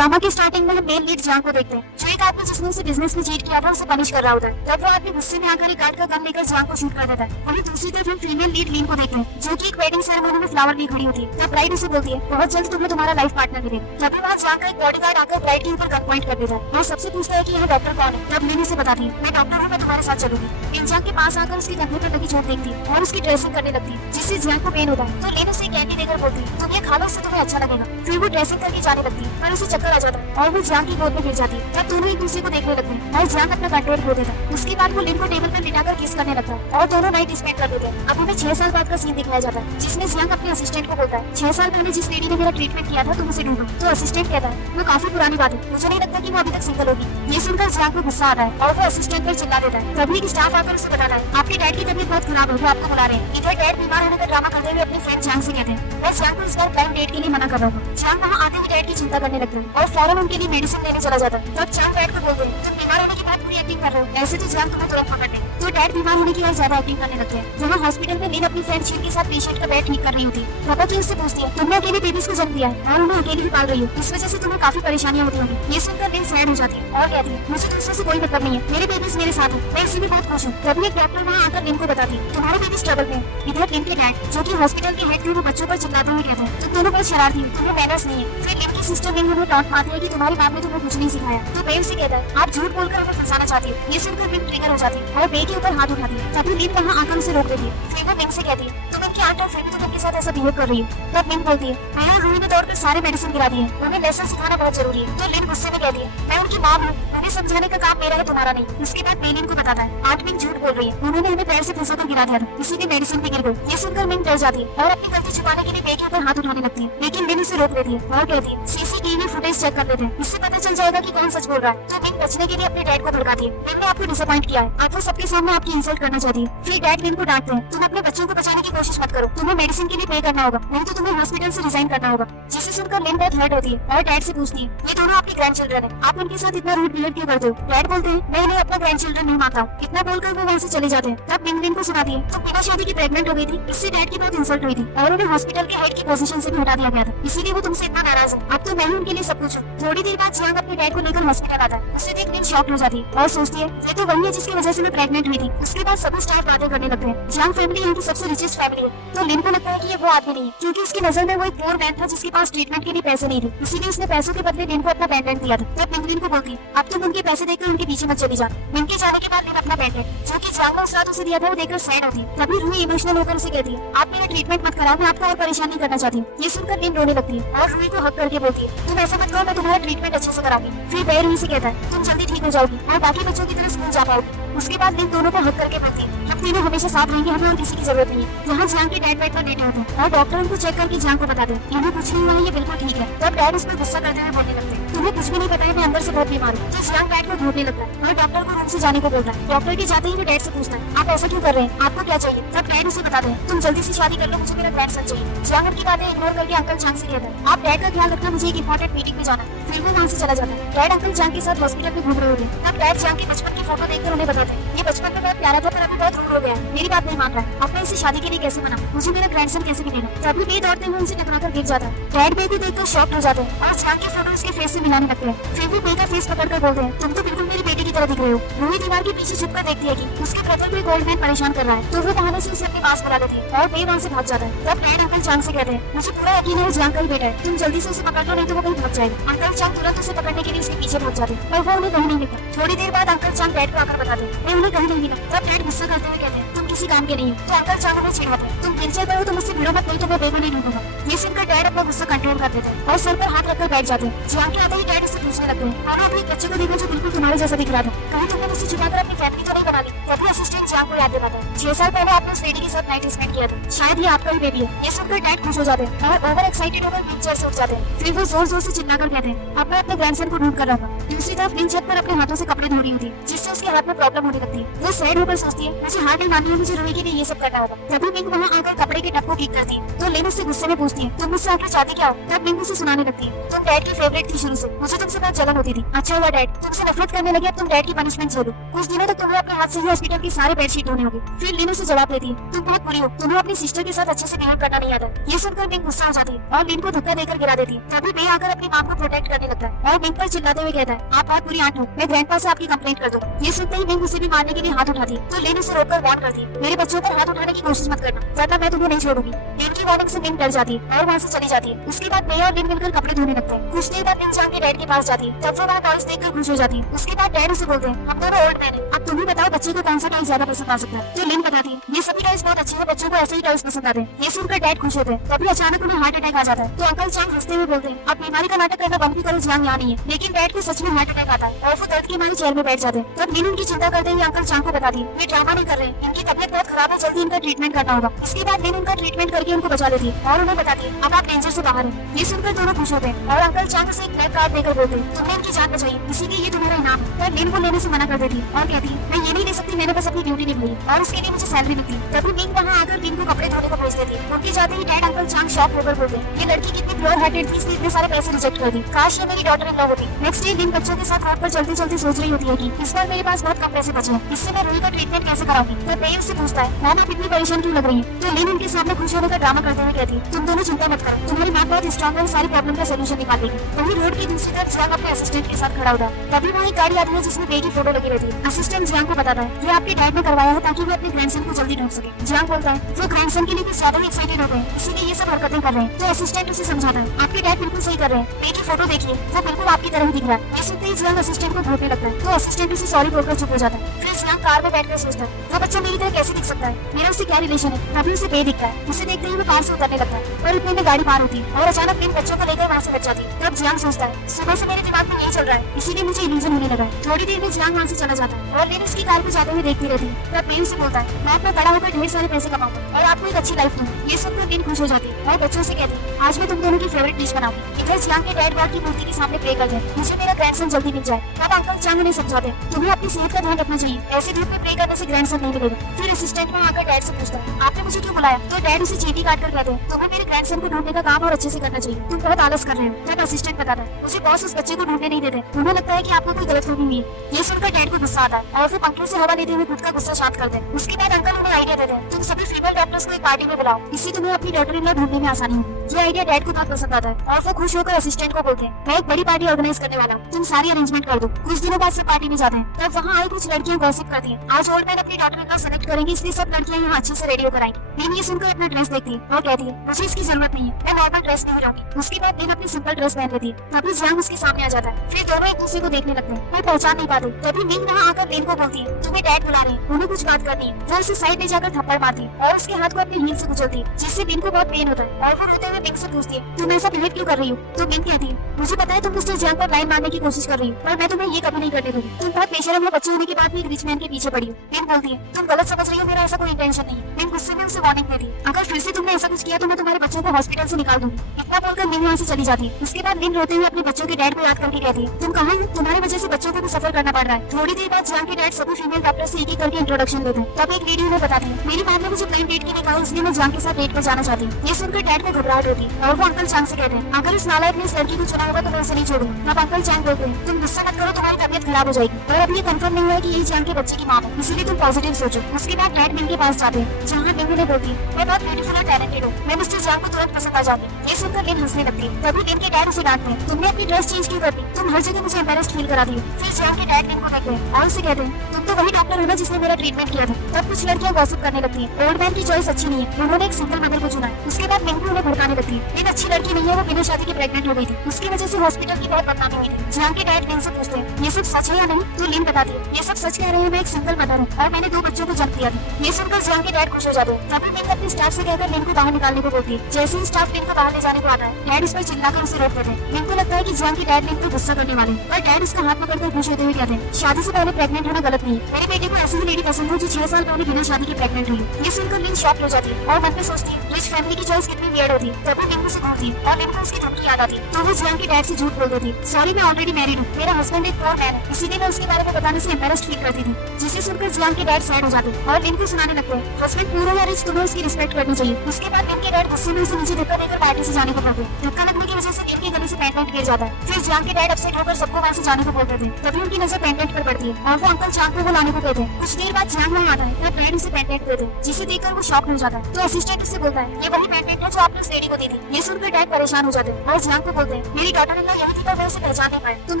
Drama की starting में हम मेन लीड जियांग को देखते हैं, जो एक आदमी जिसने उसे बिजनेस में चीट किया था उसे पनिश कर रहा होता है। तब वो आदमी गुस्से में आकर एक गार्ड का गन लेकर जियांग को शूट कर देता है। वहीं दूसरी तरफ हम फीमेल लीड लीन को देखते हैं, जो कि एक वेडिंग सेरेमनी में फ्लावर लिए खड़ी होती है। तब ब्राइड उसे बोलती है बहुत जल्द तुम्हें तुम्हारा लाइफ पार्टनर मिलेगा। तभी वहाँ जियांग का एक बॉडीगार्ड आकर ब्राइड के ऊपर गन पॉइंट कर देता है। वो सबसे पूछता है कि यह डॉक्टर कौन है। तब लीन उसे बताती है मैं डॉक्टर हूँ, मैं तुम्हारे साथ चलूंगी। लीन जियांग के पास आकर उसके कंधे पर लगी चोट देखती है और उसकी ड्रेसिंग करने लगती है, जिससे जियांग को पेन होता है। तो लीन उसे कैंडी देकर बोलती है तुम ये खा लो, इससे तुम्हें अच्छा लगेगा। फिर वो ड्रेसिंग करके जाने लगती है पर उसे चक्कर आ जाता है और वो जियांग की गोद में गिर जाती है। तब दोनों एक दूसरे को देखने लगते हैं और जियांग अपना कंट्रोल खो देता है। उसके बाद वो लिन को टेबल पर लिटाकर किस करने लगता है और दोनों नाइट स्पेंड कर देते हैं। अब हमें 6 साल बाद का सीन दिखाया जाता है, जिसमें जियांग अपने असिस्टेंट को बोलता है 6 साल पहले जिस लेडी ने मेरा ट्रीटमेंट किया था तुम उसे ढूंढो। तो असिस्टेंट कहता है वो काफी पुरानी बात है, मुझे नहीं लगता कि वो अभी तक सिंगल होगी। ये सुनकर जियांग को गुस्सा आता है और वो असिस्टेंट पर चिल्ला देता है। तभी एक स्टाफ आकर उसे बताता है आपके डैड की तबीयत बहुत खराब है, वो आपको बुला रहे हैं। इधर डैड बीमार होने का ड्रामा करते हुए अपने फ्रेंड जियांग से कहते हैं मैं जियांग को इस बार ब्लाइंड डेट के लिए मना कर रहा हूँ। जियांग वहाँ आते ही डैड की चिंता करने लगता है और फौरन उनके लिए मेडिसिन लेने चला जाता है। तब जियांग डैड को बोलते हैं तुम बीमार होने के बाद पूरी एक्टिंग कर रहे हो, ऐसे तो जियांग तुम्हें तुरंत पकड़ लेंगे। तो डैड बीमार होने की और ज्यादा एक्टिंग करने लगते हैं। जहाँ हॉस्पिटल में लिन अपनी फ्रेंड शील के साथ पेशेंट का बेड ठीक कर रही होती है। पापा की उससे पूछती है तुमने अकेले बेबीज को जन्म दिया है और उन्हें अकेले भी पाल रही हो, इस वजह से तुम्हें काफी परेशानियां होती होंगी। ये सुनकर लिन सैड हो जाती है और कहती है मुझे तुमसे से कोई मतलब नहीं है, मेरे बेबीज मेरे साथ है, मैं इससे भी बहुत खुश हूँ। तभी एक डॉक्टर वहाँ आकर लिन को बताती है तुम्हारे बेबीज ट्रबल में है। इधर लिन के डैड जो कि हॉस्पिटल के हेड थे वो बच्चों पर चिल्लाते हुए कहते हैं तुम दोनों बहुत शरारती हो, तुम्हें मैनर्स नहीं है। फिर लिन की सिस्टर लिन उन्हें टॉन्ट मारती है कि तुम्हारी माँ ने तुम्हें कुछ नहीं सिखाया। तो बेव से कहता है आप झूठ बोलकर हमें फंसाना चाहती हो। ये सुनकर लिन ट्रिगर हो जाती है और बे के ऊपर हाथ उठाती है। तभी लिन वहाँ आकर उसे रोक देती है। फिर वो मिंग से कहती है तुम इनकी आंट और फिर भी तुम इनके साथ ऐसा बिहेव कर रही हो। तब मिंग बोलती है मैं और रूही ने दौड़कर सारे मेडिसिन गिरा दिए, उन्हें लेसन सिखाना बहुत जरूरी है। तो लिन गुस्से में कहती है मैं उनकी माँ हूँ, उन्हें समझाने का काम मेरा है तुम्हारा नहीं। उसके बाद लिन को बताता है आज मिंग झूठ बोल रही है, उन्होंने हमें पैर से फंसा कर गिरा दिया था, किसी ने मेडिसिन भी गिर गई। ये सुनकर मिंग डर जाती है और अपनी गलती छुपाने के लिए बे के ऊपर हाथ उठाने लगती है, लेकिन लिन उसे रोक देती है और कहती है सीसीटीवी फुटेज चेक कर लेते हैं, इससे पता चल जाएगा कि कौन सच बोल रहा है। तो मिंग बचने के लिए अपने डैड को भड़काती है मैंने आपको डिसअपॉइंट किया है, आप वो सबके सामने आपकी इंसल्ट करना चाहती है। फिर डैड लिन को डांटते हैं तुम अपने बच्चों को बचाने की कोशिश मत करो, तुम्हें मेडिसिन के लिए पे करना होगा, नहीं तो तुम्हें हॉस्पिटल से रिजाइन करना होगा। जिसे सुनकर लिन बहुत हर्ट होती है और डैड से पूछती है ये दोनों आपके ग्रैंड चिल्ड्रन है, आप उनके साथ इतना रूड बिहेव क्यों करते हो। डैड बोलते हैं मैं इन्हें अपना ग्रैंड चिल्ड्रन नहीं मानता हूँ। इतना बोलकर वो वहाँ से चले जाते हैं। तब मिंग लिन को सुनाती है तुम बिना शादी की प्रेग्नेंट हो गई थी, इससे डैड की बहुत इंसल्ट हुई थी और उन्हें हॉस्पिटल के हेड की पोजीशन से भी हटा दिया गया था, इसीलिए वो तुमसे इतना नाराज है। अब तो मैं ही उनके लिए सब कुछ हूँ। थोड़ी देर बाद जियांग अपने डैड को लेकर हॉस्पिटल आता है, उसे देख लिन शॉक्ड हो जाती है और सोचती है ये तो वही है जिसकी वजह से मैं प्रेग्नेंट हुई थी। उसके बाद सभी स्टाफ बातें करने लगते हैं जियांग फैमिली यहाँ की सबसे रिचेस्ट फैमिली है। तो लिन को लगता है कि ये वो आदमी नहीं है, क्योंकि उसकी नजर में वो एक पोर मैन था जिसके पास ट्रीटमेंट के लिए पैसे नहीं थे, इसीलिए उसने पैसों के बदले लिन को अपना पेंडेंट दिया था। तब मिंग लिन को बोलती है अब तुम उनके पैसे देकर उनके पीछे मत चली जा। मिंग के जाने के बाद लिन अपना पेंडेंट जो कि जियांग ने उस रात उसे दिया था वो देखकर सैड होती है। तभी रूही इमोशनल होकर उसे कहती है आप मेरा ट्रीटमेंट मत कराओ, मैं आपको और परेशान नहीं करना चाहती हूँ। ये सुनकर लिन रोने लगती है और रूही को हक करके बोलती है तुम ऐसा मत करो, मैं तुम्हारा ट्रीटमेंट अच्छे से कराऊंगी। फिर बे रूही से कहता है तुम जल्दी ठीक हो जाओगी और बाकी बच्चों की तरह स्कूल जा पाओगी। उसके बाद लिन दोनों को हक करके बोलती है हम तीनों हमेशा साथ रहेंगे, हमें और किसी की जरूरत नहीं है। यहाँ जियांग के डैड बेड पर लेटे होते हैं और डॉक्टर उनको चेक करके जियांग को बताते हैं इन्हें कुछ नहीं हुआ है, ये बिल्कुल ठीक है। तब डैड उस पर गुस्सा करते हुए बोलने लगते हैं तुम्हें कुछ भी नहीं पता है, मैं अंदर से बहुत बीमार हूँ। तो जियांग डैड को ढूंढने लगता है और डॉक्टर को रूम से जाने को बोलता है। डॉक्टर के जाते ही वो डैड से पूछता है आप ऐसा क्यों कर रहे हैं, आपको क्या चाहिए। तब डैड उसे बताते हैं तुम जल्दी से शादी कर लो, मुझे मेरा ग्रैंडसन चाहिए। जियांग उनकी बातें इग्नोर करके अंकल जियांग से कहता है आप डैड का ख्याल रखना, मुझे एक इंपॉर्टेंट मीटिंग में जाना है। फिर वो वहाँ से चला जाता है। डैड अंकल जियांग के साथ हॉस्पिटल में घूम रहे होते हैं। तब डैड जियांग के बचपन की फोटो देखकर उन्हें बताते हैं ये बचपन में बहुत प्यारा था पर अभी बहुत रूड हो गया है, मेरी बात नहीं मान रहा है, अब मैं इसे शादी के लिए कैसे मनाऊं, मुझे मेरा ग्रैंडसन कैसे मिलेगा। तभी बे दौड़ते हुए उनसे टकराकर गिर जाता है। डैड बे को देखकर शॉक हो जाते हैं और जियांग की फोटो उसके फेस से मिलाने लगते हैं। फिर वो बे का फेस पकड़कर बोलते हैं तुम तो बिल्कुल मेरी बेटी की तरह दिख रहे हो। रूही दीवार के पीछे छुपकर देखती है कि उसके ब्रदर को एक ओल्ड मैन परेशान कर रहा है, तो वो बहाने से उसे अपने पास बुला लेती है और बे वहाँ से भाग जाता है। तब डैड अंकल जियांग से कहते हैं मुझे पूरा यकीन है वो जियांग का ही बेटा है, तुम जल्दी से उसे पकड़ लो नहीं तो वो कहीं भाग जाएगा। अंकल जियांग तुरंत उसे पकड़ने के लिए उसके पीछे भाग जाते हैं पर वो उन्हें कहीं नहीं मिलता। थोड़ी देर बाद अंकल जियांग डैड को आकर बताते हैं मैं उन्हें कहीं नहीं मिला। तब डैड गुस्सा करते हुए कहते हैं तुम किसी काम के नहीं हो। तो अंकल जियांग उन्हें चिढ़ाते हैं तुम दिलचस्प करो तो मुझसे भिड़ो मत, नहीं तो मैं बे को नहीं ढूंढूंगा। ये सुनकर डैड अपना गुस्सा कंट्रोल कर देते हैं और सर पर हाथ रखकर बैठ जाते हैं। जियांग के आते ही डैड उससे पूछने लगते हैं मैंने अपने बच्चे को देखा जो बिल्कुल तुम्हारे जैसा दिख रहा था, कहीं तुमने मुझसे छुपाकर अपनी फैमिली तो नहीं बना ली। तभी असिस्टेंट जियांग को याद दिलाता है 6 साल पहले आपने उस लेडी के साथ नाइट स्पेंड किया था, शायद ये आपका ही बेबी है। ये सुनकर डैड खुश हो जाते हैं और ओवर एक्साइटेड होकर पिक्चर से उठ जाते हैं। फिर वो जोर जोर से चिल्लाकर कहते हैं अब मैं अपने ग्रैंडसन को ढूंढ कर रहा था। दूसरी तरफ लिन छत पर अपने हाथों से कपड़े धो रही होती है जिससे उसके हाथ में प्रॉब्लम होने लगती है। वो सैड होकर सोचती है मुझे हार नहीं माननी है, मुझे रोई के लिए ये सब करना होगा। तभी मिंग वहाँ आकर कपड़े के टब को ठीक करती है तो लिन उससे गुस्से में पूछती है, तुम मुझसे आखिर चाहती क्या हो? तब मिंग उसे सुनाने लगती है, तुम डैड की फेवरेट थी शुरू से, मुझे तुमसे बहुत जलन होती थी। अच्छा हुआ डैड तुमसे नफरत करने लगे, अब तुम डैड की पनिशमेंट झेलो। कुछ दिनों तक तुम्हें अपने हाथ से ही हॉस्पिटल की सारे बेडशीट धोने होगी। फिर लिन उसे जवाब देती है, तुम बहुत बुरी हो, तुम्हें अपनी सिस्टर के साथ अच्छे से बिहेव करना नहीं आता। ये सुनकर मिंग गुस्सा हो जाती है और लिन को धक्का देकर गिरा देती है। तभी बे आकर अपनी मां को प्रोटेक्ट करने लगता है और मिंग पर चिल्लाते हुए कहता है, आप बहुत बुरी आंट हो, मैं ग्रैंडपा से आपकी कंप्लेंट कर दूंगा। ये सुनते ही मिंग उसे भी मारने के लिए हाथ उठाती है तो लिन उसे रोककर वार्न करती है, मेरे बच्चों पर हाथ उठाने की कोशिश मत करना वरना मैं तुम्हें नहीं छोड़ूंगी। लिन की वार्निंग से मिंग डर जाती है और वहाँ से चली जाती है। उसके बाद बे और लिन मिलकर कपड़े धोने लगते हैं। कुछ देर बाद लिन जान के डैड के पास जाती है। तब वो वहाँ टॉयज देखकर खुश हो जाती है। उसके बाद डैड उसे बोलते हैं, हम दोनों ओल्ड मैन हैं, अब तुम ही बताओ बच्चे को कौन सा टॉय ज्यादा पसंद आ सकता है। तो लिन बताती है, ये सभी टॉयज बहुत अच्छे हैं, बच्चों को ऐसे ही टॉयज पसंद आते हैं। ये सुनकर डैड खुश होते हैं। तभी अचानक उन्हें हार्ट अटैक आ जाता है तो अंकल चांग हंसते हुए बोलते हैं, अब बीमारी का नाटक करना बंद भी करो, जियांग यहाँ नहीं है। लेकिन डैड को सच में हार्ट अटैक आता है और वो दर्द की मारी चेयर में बैठ जाते हैं। तब लिन उनकी चिंता करते हुए अंकल चांग को बताती है, ये ड्रामा नहीं कर रहे, इनकी तबियत बहुत खराब है, जल्दी इनका ट्रीटमेंट करना होगा। इसके बाद लिन उनका ट्रीटमेंट करके उनको बचा लेती है और उन्हें बताती है, अब आप डेंजर से बाहर हो। ये सुनकर दोनों खुश होते हैं और अंकल चांग उसे एक ब्लैक कार्ड देकर बोलते हैं, तुमने इनकी जान बचाई, इसीलिए ये तुम्हारा इनाम है। पर लिन को लेने से मना कर देती है और कहती है, मैं ये नहीं ले सकती, मैंने बस अपनी ड्यूटी निभाई और उसके लिए मुझे सैलरी मिलती है। तभी मिंग वहाँ आकर लिन को कपड़े धोने को भेज देती है। उनके जाते ही डैड अंकल चांग शॉक होकर बोलते हैं, ये लड़की कितनी प्योर हार्टेड थी, इसने इतने सारे पैसे रिजेक्ट कर दी, काश ये मेरी डॉटर इन लॉ होती। नेक्स्ट डे लिन बच्चों के साथ रोड पर चलते चलते सोच रही होती है कि इस बार मेरे पास बहुत कम पैसे बचे हैं, इससे मैं रोई का ट्रीटमेंट कैसे कराऊंगी। तो बे उससे पूछता है, मैम आप इतनी परेशान क्यों लग रही है? तो लिन उनके सामने खुश होने का ड्रामा करते हुए कहती है, तुम दोनों चिंता मत करो, तुम्हारी माँ बहुत स्ट्रॉन्ग है, सारी प्रॉब्लम का सोल्यूशन निकाल देगी। वही रोड की दूसरी तरफ जियांग अपने असिस्टेंट के साथ खड़ा होता है। तभी वहाँ एक गाड़ी आती है जिसमें बे की फोटो लगी रहती है। असिस्टेंट जियांग को बताता है, ये आपके डैड ने करवाया है ताकि वो अपने ग्रैंडसन को जल्दी ढूंढ सके। जियांग बोलता है, वो ग्रैंडसन के लिए कुछ ज्यादा ही एक्साइटेड होते हैं, इसीलिए ये सब हरकतें कर रहे हैं। तो असिस्टेंट उसे समझाता है, आपके डैड बिल्कुल सही कर रहे हैं, बे की फोटो देखिए, वो बिल्कुल आपकी तरह ही दिख रहा है। ये सुनते ही जियांग असिस्टेंट को घूरने लगता है तो असिस्टेंट उसे सॉरी बोलकर चुप हो जाता है। फिर जियांग कार में बैठकर सोचता है, वो बच्चा मेरी तरह कैसे दिख सकता है, मेरा उससे क्या रिलेशन है। तभी उसे बे दिखता है, उसे देखते ही वो कार से उतरने लगता है पर इतने में गाड़ी पार होती है और अचानक लिन बच्चों को लेकर वहाँ से बच जाती है। तब जियांग सोचता है, सुबह से मेरे दिमाग में यही चल रहा है, इसीलिए मुझे इल्यूजन होने लगा है। थोड़ी देर में जियांग वहाँ से चला जाता है और लिन उसकी कार को जाते हुए देखती रहती है। तब बे उसे बोलता है, मैं अपना बड़ा होकर ढेर सारे पैसे कमाऊंगा और आपको एक अच्छी लाइफ दूंगा। ये सुनकर लिन खुश हो जाती है और बच्चों से कहती है, आज मैं तुम दोनों की फेवरेट डिश बनाऊंगी। इधर जियांग के डैड गॉड की मूर्ति के सामने प्रे करते हैं, मुझे मेरा ग्रैंडसन जल्दी मिल जाए। तब अंकल चांग ने समझाते हैं, तुम्हें अपनी सेहत का ध्यान रखना चाहिए, ऐसे धूप में प्रे करने से ग्रैंडसन नहीं मिलेगा। फिर असिस्टेंट में आकर डैड से पूछता है, आपने मुझे क्यों बुलाया? तो डैड उसे चीटी काट कर कहते हैं, तुम्हें मेरे ग्रैंडसन को ढूंढने का काम और अच्छे से करना चाहिए, तुम बहुत आलस कर रहे हो। तब असिस्टेंट बताता है, मुझे बॉस उस बच्चे को ढूंढने नहीं देते, तुम्हें लगता है कि आपको कोई गलतफहमी हुई है। ये सुनकर डैड को गुस्सा आता है और फिर पंखे से हवा लेते हुए खुद का गुस्सा शांत करते हैं। उसके बाद अंकल उन्हें आइडिया देते हैं, तुम सभी फीमेल डॉक्टर्स को एक पार्टी में बुलाओ, इससे तुम्हें अपनी डॉटर इन लॉ ढूंढने में आसानी होगी। ये आइडिया डैड को बहुत पसंद आता है और वो खुश होकर असिस्टेंट को बोलते हैं, मैं एक बड़ी पार्टी ऑर्गेनाइज करने वाला हूँ, तुम सारी अरेंजमेंट कर दो। कुछ दिनों बाद सब पार्टी में जाते हैं। तब वहाँ आई कुछ लड़कियां गॉसिप करती हैं, आज ओल्ड मैन अपनी डॉटर इन लॉ सेलेक्ट करेंगे, इसलिए सब लड़कियां यहाँ अच्छे से रेडी होकर आएंगी। लिन ये सुनकर अपना ड्रेस देखती है और कहती है, मुझे इसकी जरूरत नहीं है, मैं नॉर्मल ड्रेस में ही रहूंगी। उसके बाद लिन अपनी सिंपल ड्रेस पहन लेती है। तभी जियांग उसके सामने आ जाता है, फिर दोनों एक दूसरे को देखने लगते हैं, मैं पहचान नहीं पाते। तभी लिन वहाँ आकर लिन को बोलती है, तुम्हें डैड बुला रहे हैं, उन्हें कुछ बात करनी है। वो उसे साइड ले जाकर थप्पड़ मारती है और उसके हाथ को अपनी हील से कुचलती है, जिससे लिन को बहुत पेन होता है और वो रोते हुए मिंग से पूछती है, तुम ऐसा बिहेव क्यों कर रही हो? तो मिंग कहती है, मुझे पता है तुम मिस्टर जियांग पर लाइन मारने की कोशिश कर रही हो, पर मैं तुम्हें ये कभी नहीं करने दूंगी। तुम बहुत बेशरम हो, बच्चे होने के बाद भी एक रिच मैन के पीछे पड़ी हो। मिंग बोलती है, तुम गलत समझ रही हो, मेरा ऐसा कोई इंटेंशन नहीं है। मिंग गुस्से में उसे वार्निंग देती है, अगर फिर से तुमने ऐसा कुछ किया तो मैं तुम्हारे बच्चों को हॉस्पिटल से निकाल दूंगी। इतना बोलकर मिंग वहाँ से चली जाती है। उसके बाद मिंग रोते हुए अपने बच्चों के डैड को याद करके कहती है, तुम कहाँ हो? तुम्हारी वजह से बच्चों को भी सफर करना पड़ रहा है। थोड़ी देर बाद जियांग के डैड सभी फीमेल डॉक्टर से एक करके इंट्रोडक्शन देते हैं। तब एक वीडियो में बताती है, मेरी माँ ने मुझे प्लेन डेट के लिए कहा, इसलिए मैं जियांग के साथ डेट पर जाना चाहती हूँ। ये सुनकर डैड को घबराहट होती है और वो अंकल चांग से कहते हैं, अगर इस नालायक ने इस लड़की को चुना होगा तो मैं उसे नहीं छोड़ूंगा। तब अंकल चांग बोलते हैं, तुम गुस्सा मत करो, तुम्हारी तबियत खराब हो जाएगी और अब ये कंफर्म नहीं हुआ है कि यही जियांग के बच्चे की माँ है, इसीलिए तुम पॉजिटिव सोचो। उसके बाद डैड मिंग के पास जाते हैं, जहाँ मिंग उन्हें बोलती है, मैं बहुत ब्यूटीफुल और टैलेंटेड हूँ, मैं मिस्टर जियांग को तुरंत पसंद आ जाती हूँ। ये सुनकर लिन हंसने लगती है। तभी लिन के डैड उसे डांटते हैं, तुमने अपनी ड्रेस चेंज क्यों कर दी? तुम हर जगह मुझे एम्बैरेस्ड फील करा दी हो। फिर जियांग के डैड लिन को देखते हैं और उसे कहते हैं, तुम तो वही डॉक्टर हो ना जिसने मेरा ट्रीटमेंट किया था। तब कुछ लड़कियां गॉसिप करने लगती हैं, ओल्ड मैन की चॉइस अच्छी नहीं है, उन्होंने एक सिंगल मदर को चुना है। उसके बाद मिंग उन्हें भड़काने लगती है, एक अच्छी लड़की नहीं है, वो बिना शादी के प्रेग्नेंट हो गई थी, उसकी वजह से हॉस्पिटल की बहुत बदनामी हुई थी। जियांग के डैड लिन से पूछते हैं, ये सब सच है या नहीं? तो लिन बताती है, ये सब सच कह रहे हैं, मैं एक सिंगल मदर हूँ और मैंने 2 बच्चों को जन्म दिया था। ये सुनकर जियांग के डैड खुश हो जाते हैं। तभी मिंग अपने स्टाफ से कहकर लिन को बाहर निकालने को बोलती है। जैसे ही स्टाफ लिन को बाहर ले जाने को आता है, डैड उस पर चिल्लाकर उसे रोक देते हैं। लिन को लगता है कि जियांग के डैड लिन को गुस्सा करने वाले, पर डैड उसका हाथ पकड़कर खुश होते हुए कहते हैं, शादी से पहले प्रेग्नेंट होना गलत नहीं है, मेरे बेटे को ऐसी ही लेडी पसंद है जो 6 साल पहले बिना शादी के प्रेग्नेंट हुई। ये सुनकर लिन शॉक हो जाती है और मन में सोचती है, रिच फैमिली की चॉइस कितनी वियर्ड होती है। तभी लिन उसे घूरती और लिन को उसकी धमकी याद आती तो वो जियांग के डैड से झूठ बोल देती, सॉरी मैं ऑलरेडी मैरिड हूँ, मेरा हस्बैंड एक पोर मैन है, इसीलिए मैं उसके बारे में बताने से एम्बैरेस्ड फील करती थी। जिसे सुनकर जियांग के डैड सैड हो जाते और लिन को सुनाने लगते हैं, हस्बैंड पूरा या रिच, तुम्हें उसकी रिस्पेक्ट करनी चाहिए। उसके बाद लिन के डैड गुस्से में उसे नीचे धक्का देकर पार्टी से जाने को बोलते। धक्का लगने की वजह से लिन के गले से पेंडेंट गिर जाता है। फिर जियांग के डैड अपसेट होकर सबको वहाँ से जाने को बोलते थे। तभी उनकी नजर पेंडेंट पर पड़ती है और वो अंकल चांग को लाने को कहते हैं। कुछ देर बाद जियांग वहाँ आता है, डैड उसे पेंडेंट देते हैं, जिसे देखकर वो शॉक हो जाता है। तो असिस्टेंट उससे बोलता है, ये वही पेंडेंट है जो आपने उस लेडी को दी थी। ये सुनकर डैड परेशान हो जाते हैं और जियांग को बोलते हैं, मेरी डॉटर इन लॉ यही थी पर मैं उसे पहचान नहीं पाया, तुम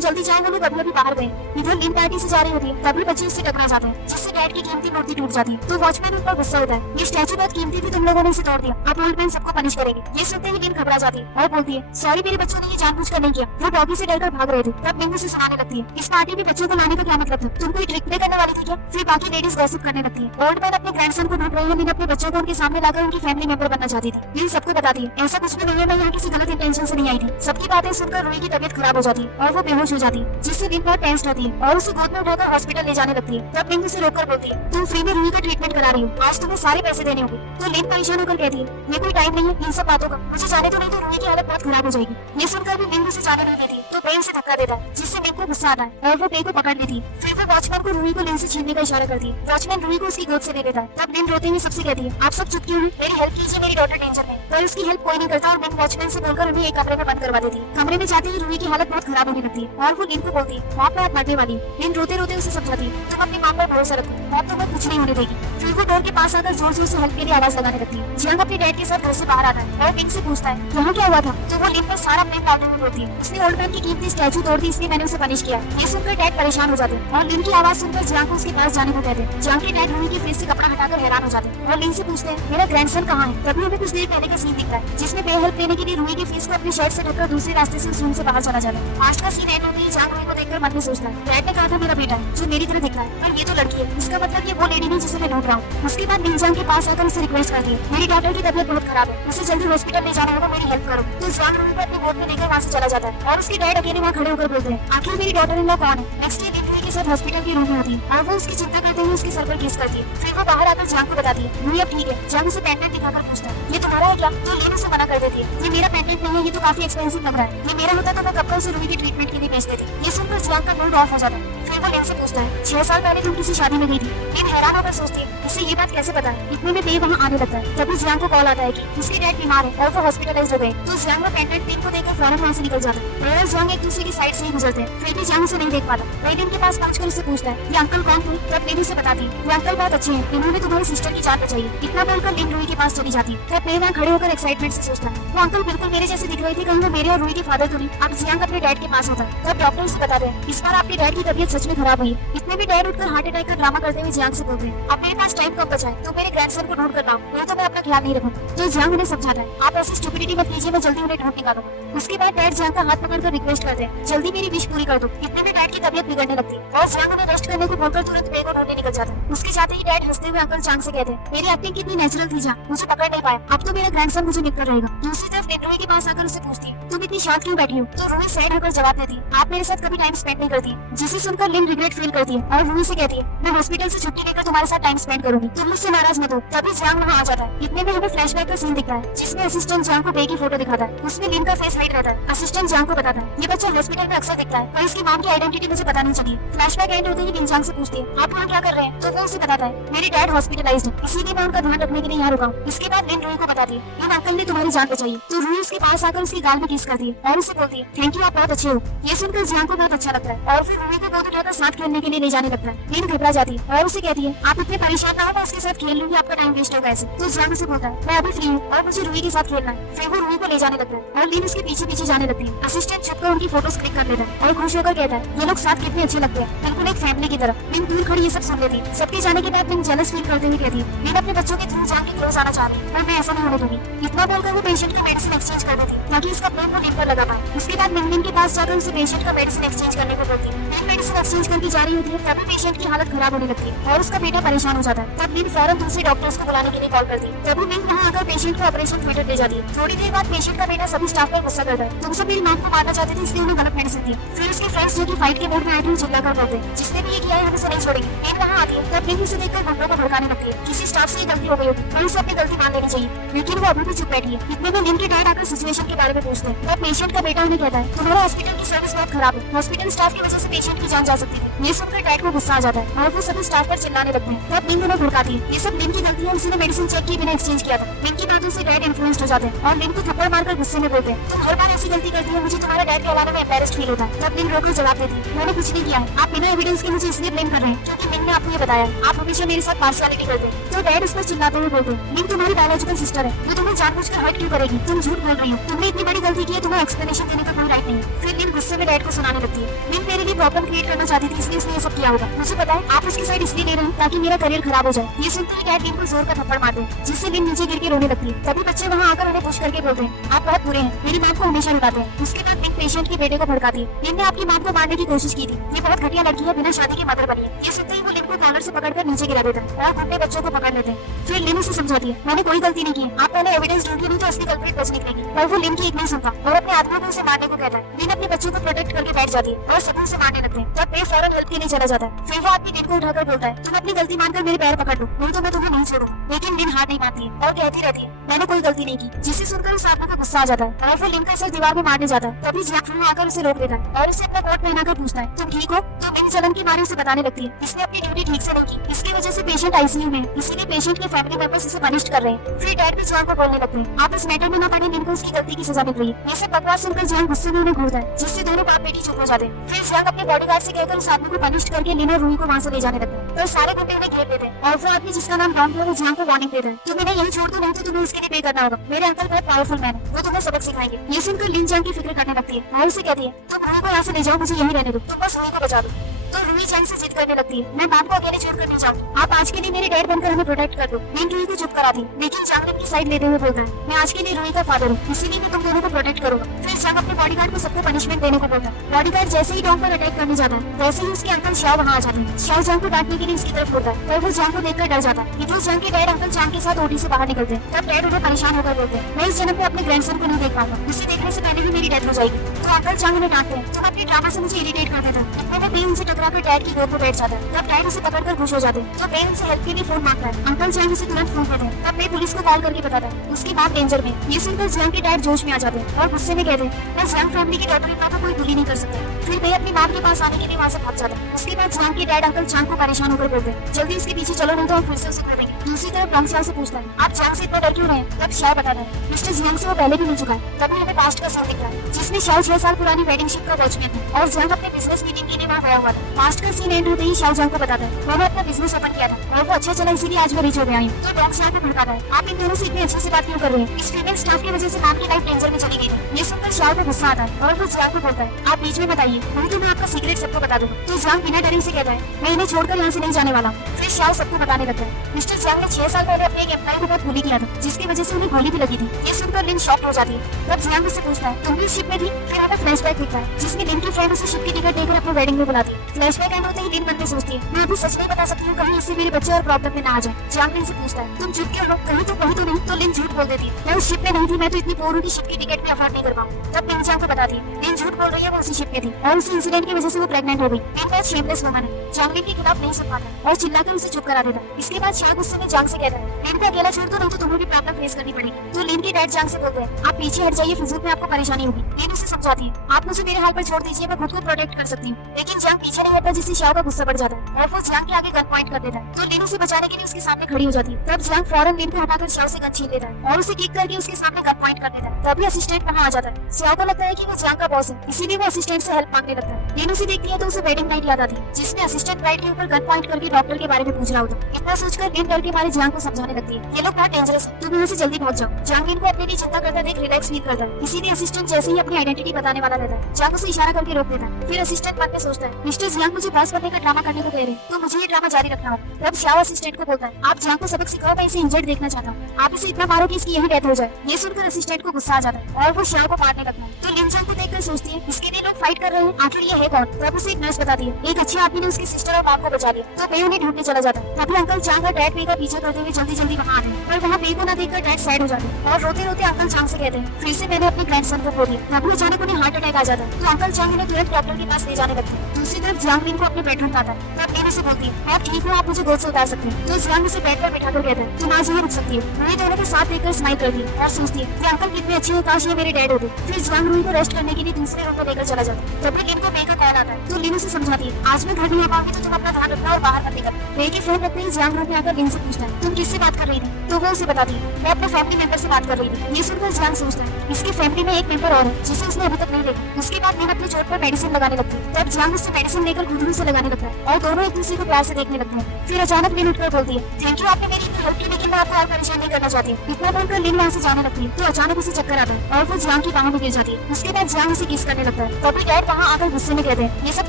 जल्दी जाओ, वो लोग अभी बाहर गए। इधर लिन पार्टी से जा रही होती है, तभी बच्चे उससे टकरा जाते हैं, जिससे डैड की कीमती मूर्ति टूट जाती है। तो वॉचमैन उन पर गुस्सा होता है, ये स्टैचू बहुत कीमती थी, तुम लोगों ने इसे तोड़ दिया, अब ओल्ड मैन सबको पनिश करेंगे। ये सुनते ही लिन घबरा जाती है और बोलती है, सॉरी मेरे बच्चों ने ये जानबूझकर नहीं किया, वो डॉगी से डरकर भाग रहे थे। तब लिन उसे सुनाने लगती है, इस पार्टी में बच्चों को लाने का क्या मतलब था, तुम कोई ट्रिक प्ले करने वाली थी क्या? फिर बाकी लेडीज गॉसिप करने लगती है। ओल्ड मैन अपने ग्रैंडसन को ढूंढ रहे हैं, लिन अपने बच्चों को उनके सामने लाकर उनकी फैमिली मेंबर बनना चाहती थी। लिन सबको बताती है, ऐसा कुछ भी नहीं है, मैं यहाँ किसी गलत इंटेंशन से नहीं आई थी। सबकी बातें सुनकर रूही की तबीयत खराब हो जाती है और वो बेहोश हो जाती है, जिससे लिन बहुत टेंस होती है और उसे गोद में उठाकर हॉस्पिटल ले जाने लगती है। तब लिन उसे रोककर बोलती है, तुम फ्री में रूही का ट्रीटमेंट करा रही हो, आज तुम्हें सारे पैसे देने होंगे। तो लिन परेशान होकर कहती है, ये कोई टाइम नहीं है इन सब बातों का, मुझे जाने तो नहीं तो रूही की हालत बहुत खराब हो जाएगी। ये सुनकर भी लिन उसे जाने नहीं देती तो पे उसे धक्का देता है, जिससे लिन को गुस्सा आता है और वो पे को पकड़ लेती है। फिर वो वॉचमैन को रूही को लिन से छीनने का इशारा करती है। वॉचमैन रूही को उसकी गोद से ले लेता है। तब लिन रोते हुए सबसे कहती है, आप सब चुप क्यों हैं? मेरी हेल्प कीजिए, मेरी डॉटर डेंजर में। पर उसकी हेल्प कोई नहीं करता और लिन वॉचमैन से बोलकर उन्हें एक कमरे में बंद करवा देती है। कमरे में जाते ही रूही की हालत बहुत खराब होने लगती है और वो लिन को बोलती है, मॉम मैं अब मरने वाली हूँ। लिन रोते रोते उसे समझाती है, तुम अपनी माँ पर भरोसा रखो, मॉम तुम्हें कुछ नहीं होने देगी। फिर वो डोर के पास आकर जोर जोर से हेल्प के लिए आवाज लगाने लगती है। जियांग अपने डैड के साथ घर से बाहर आता है और लिन से पूछता है, यहाँ क्या हुआ था? तो वो लिन पर सारा ब्लेम डालते हुए बोलती है, उसने ओल्ड मैन की कीमती स्टैचू तोड़ दी, इसलिए मैंने उसे पनिश किया। ये सुनकर डैड परेशान हो जाते हैं और लिन की आवाज सुनकर जियांग को उसके पास जाने को कहते हैं। जियांग के डैड रूही के फेस से कपड़ा हटाकर हैरान हो जाते हैं और लिन से पूछते हैं, मेरा ग्रैंडसन कहाँ है? तभी हमें कुछ देर पहले का सीन दिखता है, जिसमें बेहेल्प लेने के लिए रूही के फेस को अपनी शर्ट से ढककर दूसरे रास्ते से उस रूम से बाहर चला जाता है। आज का सीन एंड होते ही जियांग रूही को देखकर मन में सोचता है, डैड ने कहा था मेरा बेटा है जो मेरी तरह दिखता है, पर ये तो लड़की है, इसका मतलब ये वो लेडी नहीं जिसे मैं ढूंढ रहा हूँ। उसके बाद लिन जियांग के पास आकर उसे रिक्वेस्ट करती है, मेरी डॉटर की तबीयत बहुत खराब है, उसे जल्दी हॉस्पिटल ले जाना होगा, मेरी हेल्प करो। तो जियांग रूही को अपनी गोद में लेकर वहाँ से चला जाता है और उसके डैड अकेले वहाँ खड़े होकर बोलते हैं, आखिर मेरी डॉटर इन लॉ कौन है? नेक्स्ट डे लिन रूही के साथ हॉस्पिटल के रूम में होती है और वो उसकी चिंता करते हुए उसके सर पर किस करती है। फिर वो बाहर आकर जियांग को बताती है, रूही अब ठीक है। जियांग उसे पेंडेंट दिखाकर पूछता है, ये तुम्हारा है क्या? तो लिन उसे मना कर देती है, ये मेरा पेंडेंट नहीं है, ये तो काफी एक्सपेंसिव लग रहा है, ये मेरा होता तो मैं कब का उसे रूही के ट्रीटमेंट के लिए बेच देती। ये सुनकर जियांग का मूड ऑफ हो जाता है। फिर वो लिन से पूछता है, 6 साल पहले तुम किसी शादी में गई थी? लिन हैरान होकर सोचती है, उसे ये बात कैसे पता? इतने में पे वहाँ आने लगता है। तभी जियांग को कॉल आता है कि उसके डैड बीमार है और वो हॉस्पिटलाइज्ड हो गए। तो जियांग वो पेंडेंट लिन को देकर फौरन वहाँ से निकल जाता है। ब्रदर जियांग एक दूसरे की साइड से ही गुजरते हैं, फिर भी जियांग उसे नहीं देख पाता। वही लिन के पास पहुंचकर उससे पूछता है, ये अंकल कौन थे? तब लिन उसे बताती है, ये अंकल बहुत अच्छे हैं, इन्होंने तुम्हारी सिस्टर की जान बचाई। इतना बोलकर लिन रूही के पास चली जाती है। तब वहाँ खड़े होकर एक्साइटमेंट से सोचता है, वो अंकल बिल्कुल मेरे जैसे दिख रहे थे, कहीं वो मेरे और रूही के फादर तो नहीं। अब जियांग अपने डैड के पास होता है। तब डॉक्टर उसे बताते हैं, इस बार आपके डैड की तबीयत सच में खराब हुई। इतने भी डैड उठकर हार्ट अटैक का ड्रामा करते हुए जियांग से बोलते हैं, अब मेरे पास टाइम कम बचा है, तो मेरे ग्रैंडसन को ढूंढ कर लाओ, नहीं तो मैं अपना ख्याल नहीं रखूंगा। तो जियांग उन्हें समझाता है, आप ऐसी स्टुपिडिटी मत कीजिए, मैं जल्दी उन्हें ढूंढ निकालूंगा। उसके बाद डैड जियांग का हाथ पकड़कर रिक्वेस्ट करते हैं, जल्दी मेरी विश पूरी कर दो। इतने में डैड की तबीयत बिगड़ने लगती है और जियांग उन्हें रेस्ट करने को बोलकर तुरंत पे को ढूंढने निकल जाता है। उसके जाते ही डैड हंसते हुए अंकल चांग से कहते हैं, मेरी एक्टिंग कितनी नेचुरल थी जान, मुझे पकड़ नहीं पाया, अब तो मेरा ग्रैंडसन मुझे निकल रहेगा। दूसरी तरफ लिन रूही के पास आकर उससे पूछती है, तुम इतनी शांत क्यों बैठी हो? तो रूही सैड होकर जवाब देती है, आप मेरे साथ कभी टाइम स्पेंड नहीं करती। जिसे सुनकर लिन रिग्रेट फील करती है और रूही से कहती है, मैं हॉस्पिटल से छुट्टी लेकर तुम्हारे साथ टाइम स्पेंड करूंगी, तुम मुझसे नाराज मत हो। तभी जियांग वहाँ आ जाता है। इतने में हमें फ्लैशबैक का सीन दिखता है, जिसमें असिस्टेंट जियांग को पे की फोटो दिखाता है। उसमें लिन का फेस हाइड रहता है। असिस्टेंट जियांग को बताता है, ये बच्चा हॉस्पिटल में अक्सर दिखता है, पर इसकी मॉम की आइडेंटिटी मुझे पता नहीं चली। फ्लैशबैक एंड होते ही लिन जियांग से पूछती है, आप वहाँ क्या कर रहे हैं? तो वो उसे बताता है, मेरे डैड हॉस्पिटलाइज्ड है, इसीलिए मैं उनका ध्यान रखने के लिए यहाँ रुका हूँ। इसके बाद लिन रूही को बताती है, इन अंकल ने तुम्हारी जान बचाई। तो रूही उसके पास आकर उसकी गाल में किस करती है और उसे बोलती है, थैंक यू, आप बहुत अच्छे हो। ये सुनकर जियांग को बहुत अच्छा लगता है और फिर रूही को गोद उठाकर साथ खेलने के लिए ले जाने लगता है। लिन घबरा जाती है और उसे कहती है, आप इतने परेशान ना हो, मैं उसके साथ खेल लूंगी, आपका टाइम वेस्ट होगा ऐसे। तो जियांग उसे बोलता है, मैं अभी फ्री हूँ और मुझे रूही के साथ खेलना है। फिर वो रूही को ले जाने लगता है और लिन उसके पीछे पीछे जाने लगती है। असिस्टेंट छुपकर उनकी फोटोज क्लिक कर लेता है और खुश होकर कहता है, ये लोग साथ कितने अच्छे लगते हैं, बिल्कुल एक फैमिली की तरह। लिन दूर खड़ी ये सब सुन लेती है। सबके जाने के बाद लिन जेलस फील करते हुए कहती है, लिन अपने बच्चों के थ्रू जियांग के क्लोज आना चाह रही है, पर मैं ऐसा नहीं होने दूंगी। इतना बोलकर वो पेशेंट की मेडिसिन एक्सचेंज कर देती है ताकि इसका ब्लेम वो लिन पर लगा पाए। उसके बाद लिन के पास जाकर उसे पेशेंट का मेडिसिन एक्सचेंज करने को बोलती है। लिन मेडिसिन एक्सचेंज करके जा रही होती है, तभी पेशेंट की हालत खराब होने लगती है और उसका बेटा परेशान हो जाता है। तब लिन फौरन दूसरे डॉक्टर्स को बुलाने के लिए कॉल करती है। तभी लिन वहाँ आकर पेशेंट को ऑपरेशन थिएटर ले जाती है। थोड़ी देर बाद पेशेंट का बेटा सभी स्टाफ पर गुस्सा करता है, तुम सब मेरी मॉम को मारना चाहते थे, इसलिए उन्हें गलत मेडिसिन दी। फिर उसके फ्रेंड्स जो कि फाइट के मूड में आए थे, वो चिल्लाकर बोलते जिसने भी ये किया है हम इसे नहीं छोड़ेंगे। लिन वहाँ आती है तब लिन उसे देखकर गुंडों को भड़काने लगती है। किसी स्टाफ से ये गलती हो गई होगी और उसे अपनी गलती मान लेनी चाहिए, लेकिन वो अभी भी चुप बैठी है। इतने में लिन के डैड आकर सिचुएशन के बारे में पूछते हैं। तब पेशेंट का बेटा उन्हें कहता है तुम्हारा हॉस्पिटल की सर्विस बहुत खराब है, हॉस्पिटल स्टाफ की वजह से पेशेंट की जान जा सकती है। ये सुनकर डैड को गुस्सा आ जाता है और वो सभी स्टाफ पर चिल्लाने लगते हैं। तब लिन उन्हें भड़काती है। ये सब लिन की गलती है, उसने मेडिसिन चेक किए बिना एक्सचेंज किया था। लिन की बातों से डैड इन्फ्लुएंस्ड हो जाते हैं और लिन को थप्पड़ मारकर गुस्से में बोलते हैं तुम हर बार ऐसी गलती करती है, मुझे तुम्हारा डैड कहलाने में एम्बैरेस्ड फील होता है। तब लिन रोकर जवाब देती है मैंने कुछ नहीं किया है, आप बिना एविडेंस के मुझे इसलिए ब्लेम कर रहे हैं क्योंकि लिन ने आपको ये बताया, आप हमेशा मेरे साथ पार्शियलिटी करते हैं। तो डैड उस पर चिल्लाते हुए बोलते हैं लिन तुम्हारी बायोलॉजिकल सिस्टर है, वो तुम्हें जानबूझकर हर्ट क्यों करेगी, तुम झूठ बोल रही हो, तुमने इतनी बड़ी गलती की है, तुम्हें एक्सप्लेनेशन देने का कोई राइट नहीं है। फिर लिन गुस्से में डैड को सुनाने लगती है लिन मेरे लिए प्रॉब्लम क्रिएट करना चाहती थी, इसलिए उसने ये सब किया होगा। मुझे पता है आप उसकी साइड इसलिए ले रहे हैं ताकि मेरा करियर खराब हो जाए। ये सुनते ही डैड लिन को जोर का थप्पड़ मारते हैं जिससे लिन नीचे गिर के रोने लगती है। तभी बच्चे वहाँ आकर उन्हें पुश करके बोलते हैं आप बहुत बुरे हैं, मेरी माँ को हमेशा रुलाते हैं। उसके बाद लिन पेशेंट के बेटे को भड़काती है लिन ने आपकी माँ को मारने की कोशिश की थी, ये बहुत घटिया लड़की है, बिना शादी के मदर बनी है। ये सुनते ही वो लिन को कॉलर से पकड़कर नीचे गिरा देता है और अपने बच्चों को पकड़ लेते हैं। फिर लिन उसे समझाती है मैंने कोई गलती नहीं की, आप पहले एविडेंस ढूंढिए नहीं तो असली कल्प्रिट बच निकलेगी। पर वो लिन की एक नहीं सुनता और अपने आदमियों को उसे मारने को कहता है। लिन अपने बच्चों को प्रोटेक्ट करके बैठ जाती है और सभी उसे मारने लगते हैं। तब पे फौरन हेल्प के लिए चला जाता है। फिर वो आदमी लिन को उठाकर बोलता है तुम अपनी गलती मानकर मेरे पैर पकड़ लो, नहीं तो मैं तुम्हें नहीं छोड़ूं। लेकिन लिन हार नहीं मानती है और कहती रहती है मैंने कोई गलती नहीं की, जिसे सुनकर उस आदमी को गुस्सा आ जाता है और वो लिन का सर दीवार में मारने जाता है। तभी जैक आकर उसे रोक देता है और उसे अपना कोट पहनाकर पूछता है तुम ठीक हो। तो लिन जलन की मारे उसे बताने लगती है इसने अपनी ड्यूटी ठीक से नहीं की, इसकी वजह से पेशेंट आईसीयू में है, इसीलिए पेशेंट के फैमिली मेंबर्स इसे पनिश कर रहे हैं। फिर डैड भी जॉन को बोलने लगते हैं आप इस मैटर में न पड़े, लिन को उसकी गलती की सजा मिल रही है। ये सब बकवास सुनकर जॉन गुस्से में उन्हें घूरता है जिससे दोनों बाप बेटी चुप हो जाते हैं। फिर जॉन अपने बॉडीगार्ड से कहकर उस आदमी को पनिश करके लिन और रूही को वहाँ से ले जाने लगते हैं। तो सारे गुंडे उन्हें घेर लेते हैं और वो आदमी जिसका नाम डॉन है वो जॉन को वार्निंग देता है तुम इन्हें यही छोड़ दो, नहीं तो तुम्हें इसके लिए पे करना होगा। मेरे अंकल बहुत पावरफुल मैन है, वो तुम्हें सबक सिखाएंगे। ये सुनकर लिन जॉन की फिक्र करने लगती है और उसे कहती है तुम रूही को यहाँ से ले जाओ, मुझे यही रहने दो, तुम बस रूही को बचा दो। तो रूही जॉन से जिद करने लगती है मैं बाप को अकेले छोड़कर नहीं जाऊंगी, आप आज के लिए मेरे डैड बनकर हमें प्रोटेक्ट कर दो। लिन रूही को चुप कराती है लेकिन जॉन अपनी साइड लेते हुए बोलता है मैं आज के लिए रूही का फादर हूँ, इसीलिए मैं तुम दोनों को प्रोटेक्ट करूंगा। फिर जॉन अपने बॉडीगार्ड को सबको पनिशमेंट देने को बोलता है। बॉडीगार्ड जैसे ही डॉन पर अटैक करने जाता है वैसे ही उसके अंकल शाओ वहाँ आ जाते हैं। शाओ जॉन को डांटने के लिए उसकी तरफ होता है पर वो जॉन को देखकर डर जाता है। इधर जॉन के डैड अंकल जॉन के साथ ओटी से बाहर निकलते हैं। तब डैड उन्हें परेशान होकर बोलते हैं मैं इस जन्म में अपने ग्रैंडसन को नहीं देख पाऊंगा, उसे देखने से पहले ही मेरी डेथ हो जाएगी। तो अंकल जॉन उन्हें डांटते हैं तुम अपने ड्रामा से मुझे इरिटेट कर देता है। इतने में बेन उनसे टकराकर डैड की गोद पर बैठ जाता है। तब डैड उसे पकड़कर खुश हो जाते हैं। तो बेन उनसे हेल्प के लिए फोन मांगता है। अंकल जॉन उसे तुरंत फोन देते हैं। तब बेन पुलिस को कॉल करके बताता है उसकी बात डेंजर में। ये सुनकर जॉन के डैड जोश में आ जाते हैं और गुस्से में कहते हैं मैं जॉन फैमिली की डॉटर इन को कोई बुली नहीं कर सकता। फिर वे अपनी माँ के पास आने के लिए वहाँ से भाग जाता है। उसके बाद जॉन के डैड अंकल जॉन को परेशान होकर बोलते हैं जल्दी उसके पीछे चलो नहीं तो हम फिर से उसे खो देंगे। दूसरी तरफ डॉन शाओ से पूछता है आप जॉन से इतना डर क्यों रहे हैं। तब शाओ बताता है मिस्टर जियांग से वो पहले भी मिल चुका है। तभी हमें पास्ट का सीन दिख रहा है जिसमें शाओ 6 साल पुरानी वेडिंग शिप का वॉचमैन था और जॉन अपने बिजनेस मीटिंग के लिए वहाँ गया हुआ था। पास्ट का सीन एंड होते ही शाओ जॉन को बताता है मैंने अपना बिजनेस ओपन किया था और वो अच्छा चला, इसीलिए आज मैं रिच हो गया हूँ। तो डॉन शाओ को भड़काता है आप इन दोनों से इतने अच्छे से बात क्यों कर रहे हैं, इस फीमेल स्टाफ की वजह से मैम की लाइफ डेंजर में चली गई है। ये सुनकर शाओ को गुस्सा आता है और वो जॉन को बोलता है आप बीच में बताइए नहीं तो मैं आपका सीक्रेट सबको बता दूंगा। तो जॉन बिना डरे से कहता है मैं इन्हें छोड़कर यहाँ से नहीं जाने वाला। फिर शाओ सबको बताने लगता है मिस्टर जॉन ने 6 साल पहले अपने एक एम्प्लॉय को बहुत बुली किया था जिसकी वजह से उन्हें गोली भी लगी थी। ये सुनकर लिन शॉक हो जाती है। तब जॉन उससे पूछता है तुम भी उस शिप में थी। फिर हमें फ्लैशबैक दिखता है जिसमें लिन की फ्रेंड उसे शिप की टिकट देकर अपने वेडिंग में बुलाती है। फ्लैशबैक एंड होते ही लिन मन में सोचती है मैं अभी सच नहीं बता सकती हूँ, कहीं इससे मेरे बच्चे और प्रॉब्लम में ना आ जाए। जॉन लिन से पूछता है तुम चुप क्यों हो, कहीं तो नहीं। तो लिन झूठ बोल देती है मैं उस शिप में नहीं थी, मैं तो इतनी पोर हूँ कि शिप की टिकट भी अफोर्ड नहीं कर पाऊँ। तब लिन जॉन को बताती है लिन झूठ बोल रही है, वो उसी शिप में थी और उस इंसिडेंट की वजह से वो प्रेग्नेंट हो गई। लिन बहुत शेमलेस वुमन है। जॉन लिन के खिलाफ नहीं सुन पाता और चिल्लाकर उसे चुप करा देता। इसके बाद शाओ गुस्से में जॉन से कहता है लिन को अकेला छोड़ दो नहीं तो तुम्हें भी प्रॉब्लम फेस करनी पड़ेगी। तो लिन के डैड जॉन से बोलते हैं आप पीछे हट जाइए, फिजूल में आपको परेशानी होगी। लिन उसे समझाती है आप मुझे मेरे हाल पर छोड़ दीजिए, मैं खुद को प्रोटेक्ट कर सकती हूँ। लेकिन जॉन पीछे नहीं हटता जिससे शाओ का गुस्सा बढ़ जाता है और वो जॉन के आगे गन पॉइंट कर देता है। तो लिन उसे बचाने के लिए उसके सामने खड़ी हो जाती है। तब जॉन फौरन लिन को हटाकर शाओ से गन छीन लेता है और उसे किक करके उसके सामने गन पॉइंट कर देता है। तभी असिस्टेंट वहाँ आ जाता है। शाओ को लगता है कि वो जॉन का बॉस है, इसीलिए वो असिस्टेंट से हेल्प मांगने लगता है। लिन उसे देखती है तो उसे वेडिंग नाइट याद आती है जिसमें असिस्टेंट ब्राइड के ऊपर गन पॉइंट करके डॉक्टर के बारे में पूछ रहा होता है। इतना सोचकर लिन डर के मारे जॉन को समझाने लगती है ये लोग बहुत डेंजरस है, तुम यहाँ से जल्दी भाग जाओ। जॉन लिन को अपने लिए चिंता करता देख रिलैक्स फील करता है, इसीलिए असिस्टेंट जैसे ही अपनी आइडेंटिटी बताने वाला रहता है जॉन उसे इशारा करके रोक देता है। फिर असिस्टेंट मन में सोचता है मिस्टर जियांग मुझे बॉस बनने का ड्रामा करने को ले रहे, तो मुझे ये ड्रामा जारी रखना होगा। तब श्याओ असिस्टेंट को बोलता है, आप जियांग को सबक सिखाओ, मैं इसे इंजर्ड देखना चाहता हूँ। आप इसे इतना मारो कि इसकी यही डेथ हो जाए। ये सुनकर असिस्टेंट को गुस्सा आ जाता है और वो श्याओ को मारने लगता है। तो लिन जियांग को देखकर सोचती है, इसके लिए लोग फाइट कर रहे हैं, आखिर ये है कौन। तब उसे एक नर्स बताती है, एक अच्छे आदमी ने उसकी सिस्टर और माँ को बचा लिया। तो बे उन्हें ढूंढने चला जाता है। तभी अंकल चांग और डैड बे का पीछे करते हुए जल्दी जल्दी वहाँ आते हैं, पर वहाँ बे को न देखकर डैड सैड हो जाते हैं और रोते रोते अंकल चांग से कहते हैं, फिर से मैंने अपने ग्रैंडसन को खो दिया। तभी अचानक उन्हें हार्ट अटैक आ जाता है। तो अंकल चांग उन्हें तुरंत डॉक्टर के पास ले जाने लगते हैं। दूसरी तरफ जियांग लिन को अपने बेडरूम आता है। तब लिन उसे बोलती है, आप ठीक हो, आप मुझे गोद से उतार सकते हैं। तो जियांग उसे बेड पर बिठाकर कहते हैं, तुम आज यहीं रुक सकती है। रूही दोनों के साथ देखकर स्माइल करती है और सोचती है कि अंकल कितने अच्छे हैं, काश ये मेरे डैड होते। फिर जियांग रूही को रेस्ट करने के लिए दूसरे रूम में लेकर चला जाता है। तभी लिन को बे का कॉल आता है। तो लिन उसे समझाती है, आज मैं घर नहीं आ पाऊंगी, तो तुम अपना ध्यान रखना और बाहर मत निकलना। बे की फोन रखते ही जियांग रूम में आकर लिन से पूछता है, तुम किससे बात कर रही थी। तो वो उसे बताती है, मैं अपने फैमिली मेंबर से बात कर रही थी। ये सुनकर जियांग सोचता है, इसकी फैमिली में एक मेंबर और है जिसे उसने अभी तक नहीं देखा। उसके बाद लिन अपनी चोट पर मेडिसिन लगाने लगती है। तब जियांग उससे मेडिसिन लेकर घुटनों से लगाने लगता है और दोनों एक दूसरे को प्यार से देखने लगते हैं। फिर अचानक लिन उठकर बोलती है, थैंक यू, आपने मेरी इतनी हेल्प की, लेकिन मैं आपको और परेशान नहीं करना चाहती। इतना बोलकर लिन वहाँ से जाने लगती है। तो अचानक उसे चक्कर आता है और वो जियांग की बाहों में गिर जाती है। उसके बाद जियांग उसे किस करने लगता है। तभी डैड वहाँ आकर गुस्से में कहते हैं, ये सब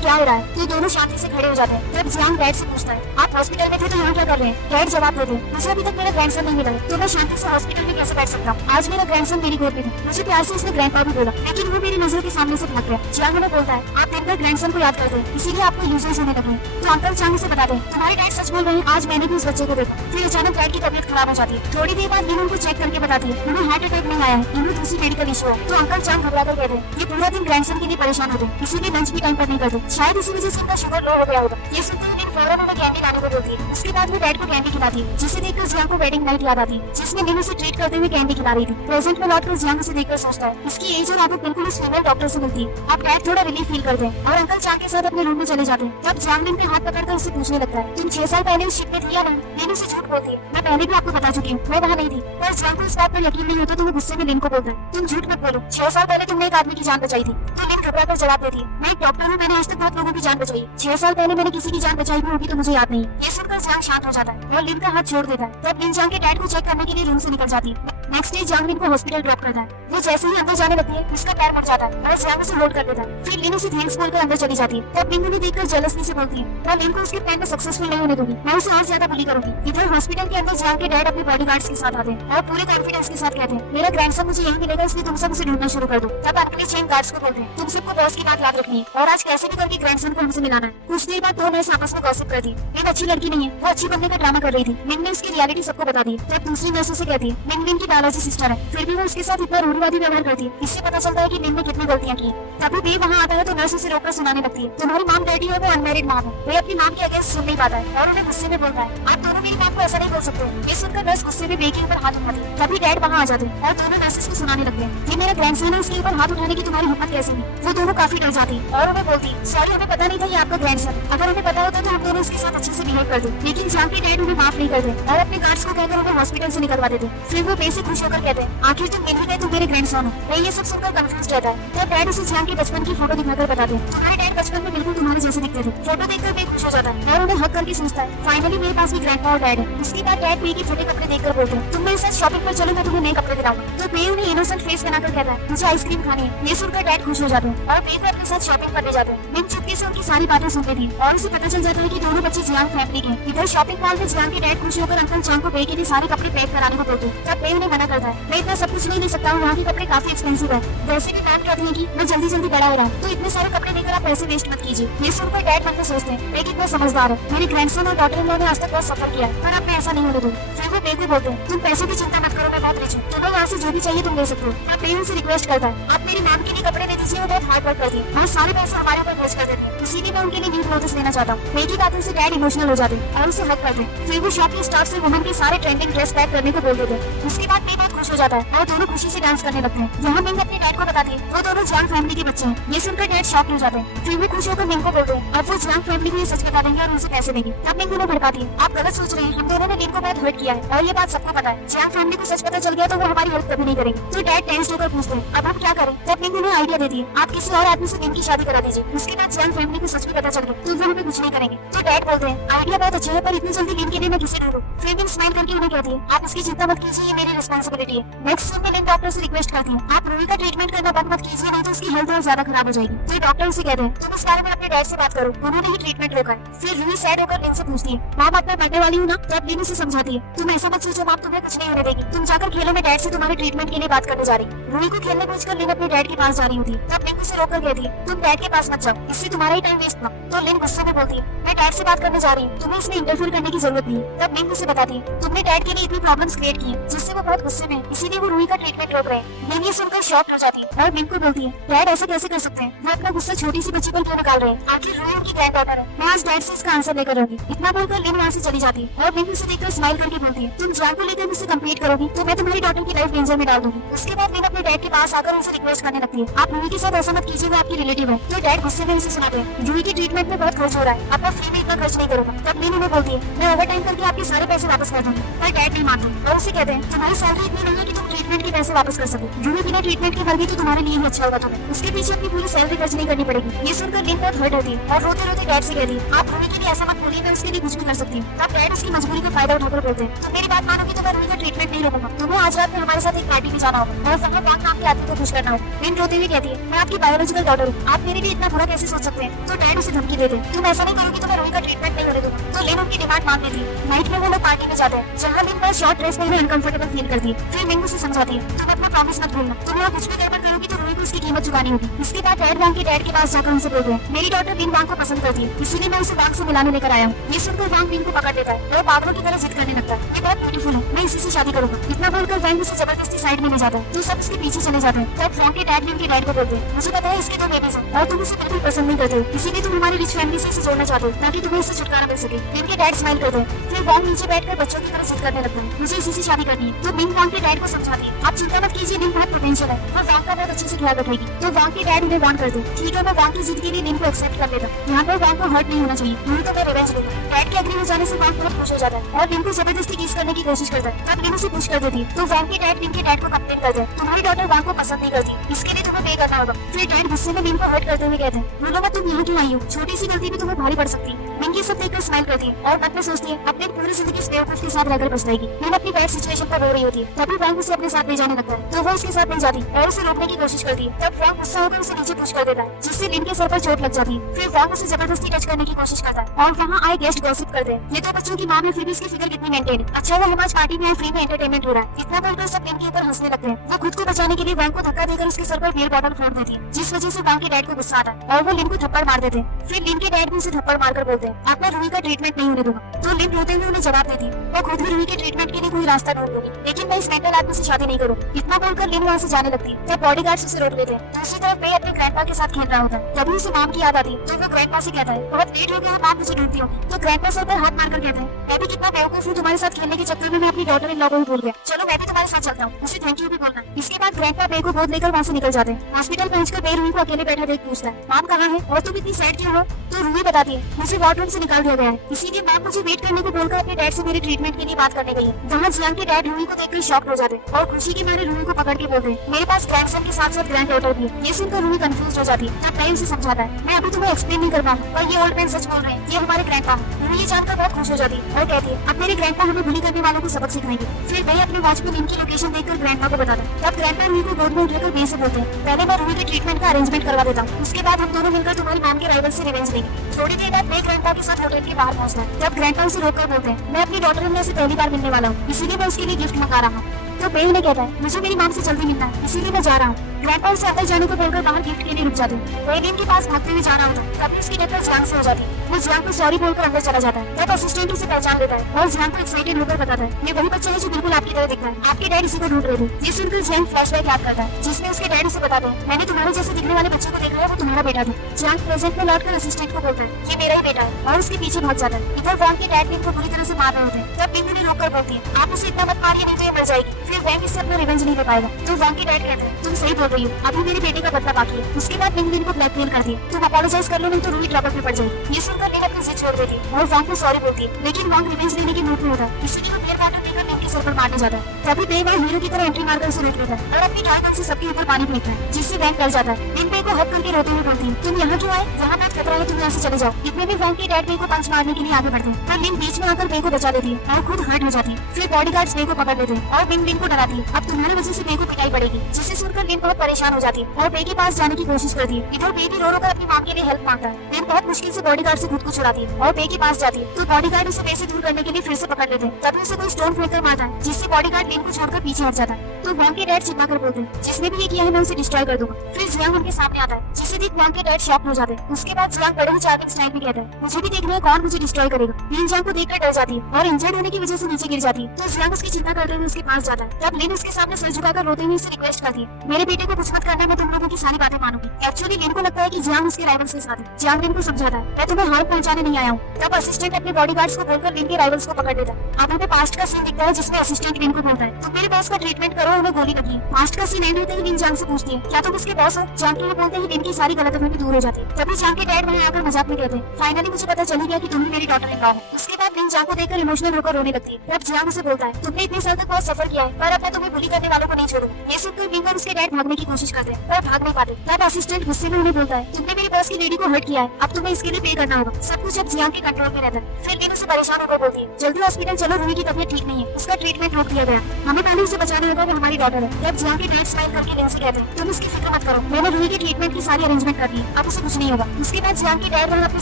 क्या हो रहा है। तो दोनों शांति से खड़े हो जाते हैं। तब जियांग डैड से पूछता है, आप हॉस्पिटल में थे तो यहाँ क्या कर रहे हैं। डैड जवाब देते हैं, मुझे अभी तक मेरा ग्रैंडसन नहीं मिला है, तो मैं शांति से हॉस्पिटल में कैसे बैठ सकता हूँ। आज मेरा ग्रैंडसन मेरी गोद में था। मुझे प्यार से उसने ग्रैंडपा भी बोला, लेकिन वो मेरी नजरों के सामने से भाग गया। जियांग उन्हें बोलता है, आप दिन भर ग्रैंडसन को याद करते हैं, इसीलिए आपको यूजर्स होने लगे। तो अंकल चांग से बता दें, तुम्हारे डैड सच बोल रहे हैं, आज मैंने भी उस बच्चे को देखा। फिर अचानक डैड की तबीयत खराब हो जाती है। थोड़ी देर बाद लिन उनको चेक करके बताती है, उन्हें हार्ट अटैक नहीं आया है, इन्हें दूसरी मेडिकल इशू है। तो अंकल चांग घबराकर कहते हैं, ये पूरा दिन ग्रैंडसन के लिए परेशान होते हैं, इसीलिए लंच भी टाइम पर नहीं करते, शायद इसी वजह से इनका शुगर लो हो गया होगा। ये सुनते ही लिन फौरन उन्हें कैंडी लाने को बोलती है। उसके बाद वो डैड को कैंडी खिलाती है, जिसे देखकर जियांग को वेडिंग नाइट याद आती है, जिसमें लिन उसे ट्रीट करते हुए कैंडी खिला रही थी। प्रेजेंट में लौटकर जियांग उसे देखकर सोचता है, इसकी एज और आदत बिल्कुल उस फीमेल डॉक्टर से मिलती है। अब डैड थोड़ा रिलीफ फील करते हैं और अंकल चांग के साथ अपने रूम में चले जाते हैं। तब जियांग लिन के हाथ पकड़कर उससे पूछने लगता है, तुम 6 साल पहले उस शिप में थी या नहीं। लिन उसे झूठ बोलती है, मैं पहले भी आपको बता चुकी हूँ, मैं वहाँ नहीं थी। पर जियांग को इस बात पर यकीन नहीं होता, तो वो गुस्से में लिन को बोलता है, तुम झूठ मत बोलो, 6 साल पहले तुमने एक आदमी की जान बचाई थी। तो लिन घबराकर जवाब देती है, मैं एक डॉक्टर हूँ, मैंने आज तक बहुत लोगों की जान बचाई। 6 साल पहले मैंने किसी की जान बचाई भी होगी तो मुझे याद नहीं। ये सुनकर जियांग शांत हो जाता है और लिन का हाथ छोड़ देता है। तब लिन जियांग के डैड को चेक करने के लिए रूम से निकल जाती है। नेक्स्ट डे जियांग लिन को हॉस्पिटल ड्रॉप करता है। वो जैसे ही अंदर जाने लगती है, उसका पैर मुड़ जाता है और जियांग उसे होल्ड कर देता है। फिर लिन उसे थैंक्स बोलकर अंदर चली जाती है। तब लिन उन्हें देखकर जेलसली से बोलती है, मैं लिन को उसके प्लान में सक्सेसफुल नहीं होने दूंगी, मैं उसे और ज्यादा बुली करूंगी। इधर हॉस्पिटल के अंदर जियांग के डैड अपने बॉडीगार्ड्स के साथ आते हैं और पूरे कॉन्फिडेंस के साथ कहते हैं, मेरा ग्रैंडसन मुझे यही मिलेगा, इसलिए तुम सब उसे ढूंढना शुरू कर दो। तब अंकल चेन गार्ड्स को बोलते हैं, तुम सबको बॉस की बात याद रखनी है और आज कैसे भी करके ग्रैंडसन को हमसे मिलाना है। कुछ देर बाद दो नर्स आपस में गॉसिप करती है, लिन अच्छी लड़की नहीं है, वो अच्छी बनने का ड्रामा कर रही थी। लिन ने उसकी रियलिटी सबको बता दी। तब दूसरी नर्स उसे कहती है, लिन लिन की बायोलॉजी सिस्टर है, फिर भी वो उसके साथ इतना रूढ़िवादी व्यवहार करती है। इससे पता चलता है कि लिन ने कितनी गलतियां की। तभी बे वहाँ आता है तो नर्स उसे रोककर सुनाने लगती है, तुम्हारी माम डैडी है, वो अनमैरिड माम है। वे अपनी माम के अगेंस्ट सुन नहीं पाता है और उन्हें गुस्से में बोलता है, आप दोनों मेरी माम को ऐसा नहीं बोल सकते। ये सुनकर नर्स गुस्से में बे के ऊपर हाथ उठाती है। तभी डैड वहाँ आ जाते हैं और दोनों नर्सेस को सुनाने लगते हैं, ये मेरा ग्रैंडसन है, उसके ऊपर हाथ उठाने की तुम्हारी हिम्मत कैसे हुई। वो दोनों काफी डर जाती है और उन्हें बोलती, सॉरी हमें पता नहीं था ये आपका ग्रैंडसन, अगर हमें पता होता तो हम दोनों उसके साथ अच्छे से बिहेव करते। लेकिन जियांग के डैड उन्हें माफ नहीं करते और अपने गार्ड्स को कहकर उन्हें हॉस्पिटल से निकलवा देते। फिर वो बे से खुश होकर कहते हैं, आखिर तुम मिल ही गए, तुम मेरे ग्रैंडसन हो। वे ये सब सुनकर कंफ्यूज रहता है। तब डैड उसे जियांग के बचपन की फोटो दिखाकर बताते हैं, तुम्हारे डैड बचपन में बिल्कुल तुम्हारे जैसे दिखते थे। फोटो देखकर बे खुश हो जाता है और उन्हें हक करके सोचता है, फाइनली मेरे पास भी ग्रैंडपा और डैड है। उसके बाद डैड बे के फटे कपड़े देखकर बोलते हैं, तुम मेरे साथ शॉपिंग पर चलो, मैं तुम्हें नए कपड़े दिलाऊंगा। तो बे उन्हें इनोसेंट फेस बनाकर कहता है, मुझे आइसक्रीम खानी है। ये सुनकर डैड खुश हो जाते हैं और बे को अपने साथ शॉपिंग करने जाते हैं। लिन चुपके से उनकी सारी बातें सुनती थी और उसे पता चल जाता है कि दोनों बच्चे जियांग फैमिली के। इधर शॉपिंग मॉल में जियांग के डैड खुश होकर अंकल चांग को बे के लिए सारे कपड़े पैक कराने को बोलते हैं। तब बे उन्हें मना करता है, मैं इतना सब कुछ नहीं ले सकता हूँ, वहाँ के कपड़े काफी एक्सपेंसिव है। वैसे भी मैम कहती है कि मैं जल्दी जल्दी बड़ा हो रहा हूँ, तो इतने सारे कपड़े लेकर आप पैसे वेस्ट मत कीजिए। ये सुनकर डैड मन में सोचते हैं, बे कितना समझदार है, मेरे ग्रैंडसन और डॉटर इन लॉ ने आज तक बहुत सफर किया है, पर अब मैं ऐसा नहीं होने दूंगा। फिर वो बे को बोलते हैं, तुम पैसों की चिंता मत करो, मैं बहुत रिच हूँ, तुम्हें यहाँ से जो भी चाहिए तुम ले सकते हो। तब बे उनसे रिक्वेस्ट करता है, आप मेरी मैम के लिए कपड़े ले दीजिए, वो बहुत हार्ड वर्क करती है और सारे पैसे हमारे ऊपर खर्च कर देती है, इसीलिए मैं उनके लिए न्यू क्लोथ्स लेना चाहता हूँ। बे की बातों से डैड इमोशनल हो जाते हैं और उसे हक करते हैं। फिर वो शॉप के स्टाफ से वुमेन के सारे ट्रेंडिंग ड्रेस पैक करने को बोल देते हैं। उसके बाद बे बहुत खुश हो जाता है और दोनों खुशी से डांस करने लगते हैं। यहाँ मिंग अपने डैड को बताती है, वो दोनों जियांग फैमिली के बच्चे हैं। ये सुनकर डैड शॉक हो जाते हैं। फिर भी खुश होकर मिंग को बोलते हैं, अब वो जियांग फैमिली को ये सच बता देंगे और उनसे पैसे देंगे। तब मिंग उन्हें भड़काती है, आप गलत सोच रहे हैं, हम दोनों ने लिन को बहुत हर्ट किया है और ये बात सबको पता है। जियांग फैमिली को सच पता चल गया तो वो हमारी हेल्प कभी नहीं करेंगे। तो डैड टेंस होकर पूछते हैं, अब हम क्या करें। तब मिंग उन्हें आइडिया देती है, आप किसी और आदमी से लिन की शादी करा दीजिए, उसके बाद जियांग फैमिली को सच भी पता चल गया तो वो हमें कुछ नहीं करेंगे। तो डैड बोलते हैं, आइडिया बहुत अच्छा है, पर इतनी जल्दी लिन के लिए मैं किसे ढूंढूं। फिर मिंग स्माइल करके उन्हें कहती है, आप इसकी चिंता मत कीजिए, ये मेरी रिस्पांसिबिलिटी है। नेक्स्ट सीन में लिन डॉक्टर से रिक्वेस्ट करती है, आप रूही का ट्रीटमेंट करना बंद मत कीजिए, नहीं तो उसकी हेल्थ और ज्यादा खराब हो जाएगी। तो डॉक्टर उसे कहते हैं, तुम इस बारे में अपने डैड से बात करो, उन्होंने ही ट्रीटमेंट रोका है। फिर रूही सैड होकर लिन से पूछती है, मैम अब मैं मरने वाली हूँ ना? तो अब लिन उसे समझाती है, तुम ऐसा मत सोचो, मैम तुम्हें कुछ नहीं होने देगी, तुम जाकर खेलो, मैं डैड से तुम्हारे ट्रीटमेंट के लिए बात करने जा रही। रूही को खेलने पहुंचकर लिन अपने डैड के पास जा रही होती है। तब लिन उसे रोककर कहती है, तुम डैड के पास मत जाओ, इससे तुम्हारा ही टाइम वेस्ट ना। तो लिन गुस्से में बोलती है, मैं डैड से बात करने जा रही हूँ, तुम्हें इसमें इंटरफेयर करने की जरूरत नहीं है। तब लिन उसे बताती है, तुमने डैड के लिए इतनी प्रॉब्लम्स क्रिएट की है जिससे वो बहुत गुस्से में है, इसीलिए वो रूही का ट्रीटमेंट रोक रहे हैं। लिन ये सुनकर शॉक हो जाती है और लिन को बोलती है, डैड ऐसे कैसे कर सकते हैं, वो अपना गुस्सा छोटी सी बच्ची पर क्यों निकाल रहे हैं, आखिर रूही उनकी ग्रैंड डॉटर है, मैं आज डैड से इसका आंसर लेकर रहूंगी। इतना बोलकर लिन वहाँ से चली जाती है और लिन उसे देखकर स्माइल करके बोलती है, तुम जान को लेकर मुझसे कम्पीट करोगी तो मैं तुम्हारी डॉटर की लाइफ डेंजर में डाल दूंगी। उसके बाद लिन अपने डैड के पास आकर उनसे रिक्वेस्ट करने लगती है, आप रूही के साथ ऐसा मत कीजिए, वो आपकी रिलेटिव है। तो डैड गुस्से में उसे सुनाते हैं, रूही की ट्रीटमेंट में बहुत खर्च हो रहा है, अब मैं फ्री में इतना खर्च नहीं करूंगा। तब लिन उन्हें बोलती है, मैं ओवर टाइम करके आपके सारे पैसे वापस कर दूंगी। पर डैड नहीं मानते और उसे कहते हैं, तुम्हारी सैलरी इतनी नहीं है कि तुम ट्रीटमेंट के पैसे वापस कर सको, रूही बिना ट्रीटमेंट के मर गई तो तुम्हारे लिए ही अच्छा होगा, तुम्हें उसके पीछे अपनी पूरी सैलरी खर्च नहीं करनी पड़ेगी। ये सुनकर लिन बहुत हर्ट होती है और रोते रोते डैड से कहती है, आप रूही के लिए ऐसा मत बोलिए, मैं उसके लिए कुछ भी कर सकती हूँ। तब डैड उसकी मजबूरी का फायदा उठाकर बोलते हैं, तुम मेरी बात मानोगी तो मैं रूही का ट्रीटमेंट नहीं रोकूंगा, तुम्हें आज रात में हमारे साथ एक पार्टी में जाना होगा और वहाँ वांग नाम के आदमी को खुश करना होगा। लिन रोते हुए कहती है, मैं आपकी बायोलॉजिकल डॉटर हूँ, आप मेरे लिए इतना बुरा कैसे सोच सकते हैं। तो डैड उसे धमकी देते हैं, तुम ऐसा नहीं करोगी तो मैं रूही का ट्रीटमेंट नहीं होने दूंगा। तो लिन उनकी डिमांड मान लेती है। नाइट में वो लोग पार्टी में जाते हैं जहाँ लिन पर शॉर्ट ड्रेस पहने अनकंफर्टेबल फील करती है। फिर लिन उसे समझाती है, तुम अपना प्रॉमिस मत भूलना, तुम यहाँ कुछ भी गड़बड़ करोगी तो रूही को उसकी कीमत चुकानी होगी। इसके बाद डैड वांग के डैड के पास जाकर उनसे बोलते हैं, मेरी डॉटर लिन वांग को पसंद करती है, इसीलिए मैं उसे वांग से मिलाने लेकर आया हूँ। ये सुनकर वांग लिन को पकड़ लेता है और पागलों की तरह जिद करने लगता है, ये बहुत ब्यूटीफुल है, मैं इसी से शादी करूंगा। इतना बोलकर वांग उसे जबरदस्ती साइड में ले जाता है तो सब उसके पीछे चले जाते हैं। तब वांग के डैड लिन के डैड को बोलते हैं, मुझे पता है इसके 2 बेबीज हैं और तुम उसे बिल्कुल पसंद नहीं करते हो, इसीलिए तुम हमारी रिच फैमिली से इसे जोड़ना चाहते हो ताकि तुम्हें इससे छुटकारा मिल सके। लिन के डैड स्माइल करते हैं। फिर वांग नीचे बैठकर बच्चों की तरह जिद करने लगता है, मुझे इसी से शादी करनी है। तो लिन वांग के डैड को समझाती है, आप चिंता मत कीजिए, लिन बहुत पोटेंशियल है, वो वांग का बहुत अच्छे से ख्याल रखेगी। तो वांग के डैड उन्हें वार्न करते हैं, ठीक है मैं वांग की जिद के लिए लिन को एक्सेप्ट कर लेता, यहाँ पर वांग को हर्ट नहीं होना चाहिए, नहीं तो मैं रिवेंज लूंगा। डैड के एग्री हो जाने से वांग बहुत खुश हो जाता है और लिन को जबरदस्ती किस करने की कोशिश करता है। तब लिन उसे पुश कर देती है तो वांग के डैड लिन के डैड को कंप्लेन करते हैं, तुम्हारी डॉटर वांग को पसंद नहीं करती, इसके लिए तुम्हें पे करना होगा। फिर डैड गुस्से में लिन को हर्ट करते हुए कहते हैं, बोलो मत, तुम यहाँ क्यों आई हो, छोटी सी गलती भी तुम्हें भारी पड़ सकती है। लिन ये सब देखकर स्माइल करती है और मन में सोचती है, अपनी पूरी जिंदगी इस बेवकूफ के साथ रहकर पछताएगी। लिन अपनी बैड सिचुएशन पर रो रही होती है, तभी वांग उसे अपने साथ ले जाने लगता है तो वो उसके साथ नहीं जाती और उसे रोकने की कोशिश करती है। तब वांग गुस्सा होकर उसे नीचे पुश कर देता है जिससे लिन के सर पर चोट लग जाती है। फिर वांग उसे जबरदस्ती टच करने की कोशिश करता है और वहाँ आए गेस्ट गॉसिप करते हैं, ये तो बच्चों की माँ है फिर भी इसकी फिगर कितनी मेंटेन है, अच्छा वो हम आज पार्टी में फ्री में एंटरटेनमेंट हो रहा है। इतना बोलकर सब लिन के ऊपर हंसने लगते हैं। वो खुद को बचाने के लिए वांग को धक्का देकर उसके सर पर बियर बॉटल फोड़ देती है जिस वजह से वांग के डैड को गुस्सा आता है और वो लिन को थप्पड़ मार देते हैं। फिर लिन के डैड भी उसे थप्पड़ मारकर बोलते हैं, आप मैं रूही का ट्रीटमेंट नहीं होने दूंगा। तो लिन रोते हुए उन्हें जवाब देती है, मैं खुद भी रूही के ट्रीटमेंट के लिए कोई रास्ता ढूंढ लूंगी, लेकिन मैं इस मेंटल आदमी से शादी नहीं करूंगी। इतना बोलकर लिन वहाँ से जाने लगती है। तब बॉडीगार्ड्स उसे रोक लेते हैं। दूसरी तरफ मैं अपने ग्रैंडपा के साथ खेल रहा होता है, तभी उसे मॉम की याद आती है तो वो ग्रैंडपा से कहता है, बहुत लेट हो गया, मॉम मुझे ढूंढती होगी। तो ग्रैंडपा सर पर हाथ मारकर कहते हैं, मैं भी कितना बेवकूफ हूँ, तुम्हारे साथ खेलने के चक्कर में मैं अपनी डॉटर इन लॉ को ही भूल गया, चलो मैं भी तुम्हारे साथ चलता हूँ, उसे थैंक यू भी बोलना। इसके बाद ग्रैंडपा बे को गोद लेकर वहाँ से निकल जाते हैं। हॉस्पिटल पहुंचकर बे रूही को अकेले बैठा देख पूछता है, मॉम कहाँ है और तुम इतनी सैड क्यों हो। तो रूही बताती है, मुझे वार्डरूम से निकाल दिया गया है, इसीलिए मॉम मुझे वेट करने को बोलकर अपने डैड से मेरे ट्रीटमेंट के लिए बात करने गई है। वहाँ जियांग के डैड रूही को देखकर शॉक्ड हो जाते हैं और खुशी के मारे रूही को पकड़ के बोलते हैं, मेरे पास ग्रैंडसन के साथ साथ ग्रैंड डॉटर भी है। ये सुनकर रूही कंफ्यूज हो जाती है। तब मैं उसे समझाता है, मैं अभी तुम्हें एक्सप्लेन नहीं कर पाऊंगा पर ये ओल्ड मैन सच बोल रहे हैं, ये हमारे ग्रैंडपा हैं। रूही ये जानकर बहुत खुश हो जाती है और कहती है, अब मेरे ग्रैंडपा हमें बुली करने वालों को सबक सिखाएंगे। फिर मैं अपने वॉच में लिन की लोकेशन देखकर ग्रैंडपा को बताता है। तब ग्रैंडपा रूही को गोद में उठाकर बे से बोलते हैं, पहले मैं रूही के ट्रीटमेंट का अरेंजमेंट करवा देता हूँ, उसके बाद हम दोनों मिलकर तुम्हारी मॉम के राइवल से रिवेंज लेंगे। थोड़ी देर बाद मैं ग्रैंडपा के साथ होटल के बाहर पहुंचता है। तब ग्रैंडपा उसे रोककर बोलते हैं, मैं अपनी डॉटर इन लॉ से पहली बार मिलने वाला हूँ, इसीलिए मैं उसके लिए गिफ्ट मंगा रहा हूँ। तो बे उन्हें कहता है, मुझे मेरी मॉम से जल्दी मिलना है, इसीलिए मैं जा रहा हूँ। ग्रैंडपा उसे अंदर जाने को बोलकर बाहर गिफ्ट के लिए रुक जाते हैं। वो लिन के पास भागते हुए जा रहा होता है, तभी उसकी टक्कर जियांग से हो जाती है। वो जियांग को सॉरी बोलकर अंदर चला जाता है। तब असिस्टेंट उसे पहचान लेता है और जियांग को एक्साइटेड होकर बताता है, ये वही बच्चा है जो बिल्कुल आपकी तरह दिखता है, आपके डैड इसी को ढूंढ रहे थे। ये सुनकर जियांग फ्लैशबैक याद करता है जिसमें उसके डैड उसे बताते हैं, मैंने तुम्हारे जैसे दिखने वाले बच्चे को देखा है, वो तुम्हारा बेटा था। जियांग प्रेजेंट में लौटकर असिस्टेंट को बोलता है, ये मेरा ही बेटा है और उसके पीछे भाग जाता है। इधर वांग के डैड लिन को बुरी तरह से मार रहे होते हैं। तब लिन उन्हें रोककर बोलती है, आप उसे इतना मत मारिए नहीं तो ये मर जाएगी, फिर वांग इससे अपना रिवेंज नहीं ले पाएगा। तो वांग के डैड कहते हैं, तुम सही बोल रही हो, अभी मेरे बेटे का बदला बाकी है। उसके बाद लिन को ब्लैकमेल करती है, तुम अपोलोजाइज कर लो नहीं तो रूही ट्रबल में पड़ जाएगी। ये सुनकर लिन अपनी जिद छोड़ देती है और वांग को सॉरी बोलती है, लेकिन वांग रिवेंज लेने की मूड में होता है, इसीलिए वो बियर बॉटल देकर लिन के सर पर मारने जाता है। तभी बे वहाँ हीरो की तरह एंट्री मारकर उसे रोक लेता है और अपनी टॉय गन से सबके ऊपर पानी फेंकता है जिससे वैंग डर जाता है। लिन बे को हक करके रोते हुए बोलती है, तुम यहाँ क्यों आए, यहाँ बहुत खतरा है, तुम यहाँ से चले जाओ। इतने में वैंग के डैड बे को पंच मारने के लिए आगे बढ़ते हैं, पर लिन बीच में आकर बे को बचा लेती है और खुद हर्ट हो जाती है। फिर बॉडीगार्ड्स बे को पकड़ लेते हैं और बिंग को डराती है, अब तुम्हारी वजह से बे को पिटाई पड़ेगी, जिसे सुनकर लिन बहुत परेशान हो जाती है और बे के पास जाने की कोशिश करती है। इधर बे भी रो कर अपनी मां के लिए हेल्प मांगता है। लिन बहुत मुश्किल से बॉडीगार्ड से खुद को छुड़ाती है और बे के पास जाती है, तो बॉडीगार्ड उसे बे से दूर करने के लिए फिर से पकड़ लेते हैं। तभी उसे कोई स्टोन फेंक कर मारता है, जिससे बॉडीगार्ड लिन को छोड़कर पीछे हट जाता है। तो वैंग के डैड चिल्ला कर बोलते हैं, जिसने भी ये किया है मैं उसे डिस्ट्रॉय कर दूंगा। फिर जियांग उनके सामने आता है, जिसे देख वैंग के डैड शॉक हो जाते हैं। उसके बाद जियांग बड़े ही चार्मिंग स्टाइल में कहता है, मुझे भी देखना है कौन मुझे डिस्ट्रॉय करेगा। लिन जियांग को देखकर डर जाती है और इंजर्ड होने की वजह से नीचे गिर जाती है। तो जियांग उसकी चिंता करते हुए उसके पास जाता है। तब लिन उसके सामने सिर झुकाकर रोते हुए उससे रिक्वेस्ट करती है, मेरे बेटे को कुछ मत करना, मैं तुम लोगों की सारी बातें मानूंगी। एक्चुअली लिन को लगता है कि जियांग उसके राइवल्स के साथ है। जियांग लिन को समझाता है, मैं तुम्हें हार्म पहुंचाने नहीं आया हूँ। तब असिस्टेंट अपने बॉडीगार्ड्स को बोलकर लिन के राइवल्स को पकड़ लेता है। अब हमें पास्ट का सीन दिखता है, जिसमें असिस्टेंट लिन को बोलता है, तुम मेरे बॉस का ट्रीटमेंट करो, उन्हें गोली लगी। पास्ट का सीन एंड होते ही लिन जियांग से पूछती है, क्या तुम उसके बॉस हो? जियांग के बोलते ही लिन की सारी गलतफहमी दूर हो जाती है। तभी जियांग के डैड वहां आकर मजाक में कहते हैं, फाइनली मुझे पता चल गया कि तुम ही मेरी डॉटर इन लॉ हो। उसके बाद लिन जियांग को देखकर इमोशनल होकर रोने लगती है। तब जियांग उसे बोलता है, तुमने इतने साल तक बहुत सफर किया है, पर अब मैं तुम्हें बुली करने वालों को नहीं छोड़ूंगा। ये सुनकर लिन और उसके डैड भागने की कोशिश करते हैं, पर भाग नहीं पाते। तब असिस्टेंट गुस्से में उन्हें बोलता है, तुमने मेरी बॉस की लेडी को हर्ट किया है, अब तुम्हें इसके लिए पे करना होगा। सब कुछ अब जियांग के कंट्रोल में रहता है। फिर लिन उसे परेशान होकर बोलती है, जल्दी हॉस्पिटल चलो, रूही की तबीयत ठीक नहीं है, उसका ट्रीटमेंट रोक दिया गया, हमें पहले उसे बचाना होगा, वो हमारी डॉटर है। तब जियांग के डैड स्माइल करके लिन से कहते हैं, तुम उसकी फिक्र मत करो, मैंने रूही के ट्रीटमेंट की सारी अरेंजमेंट कर दी, अब उसे कुछ नहीं होगा। उसके बाद जियांग के डैड वहाँ अपने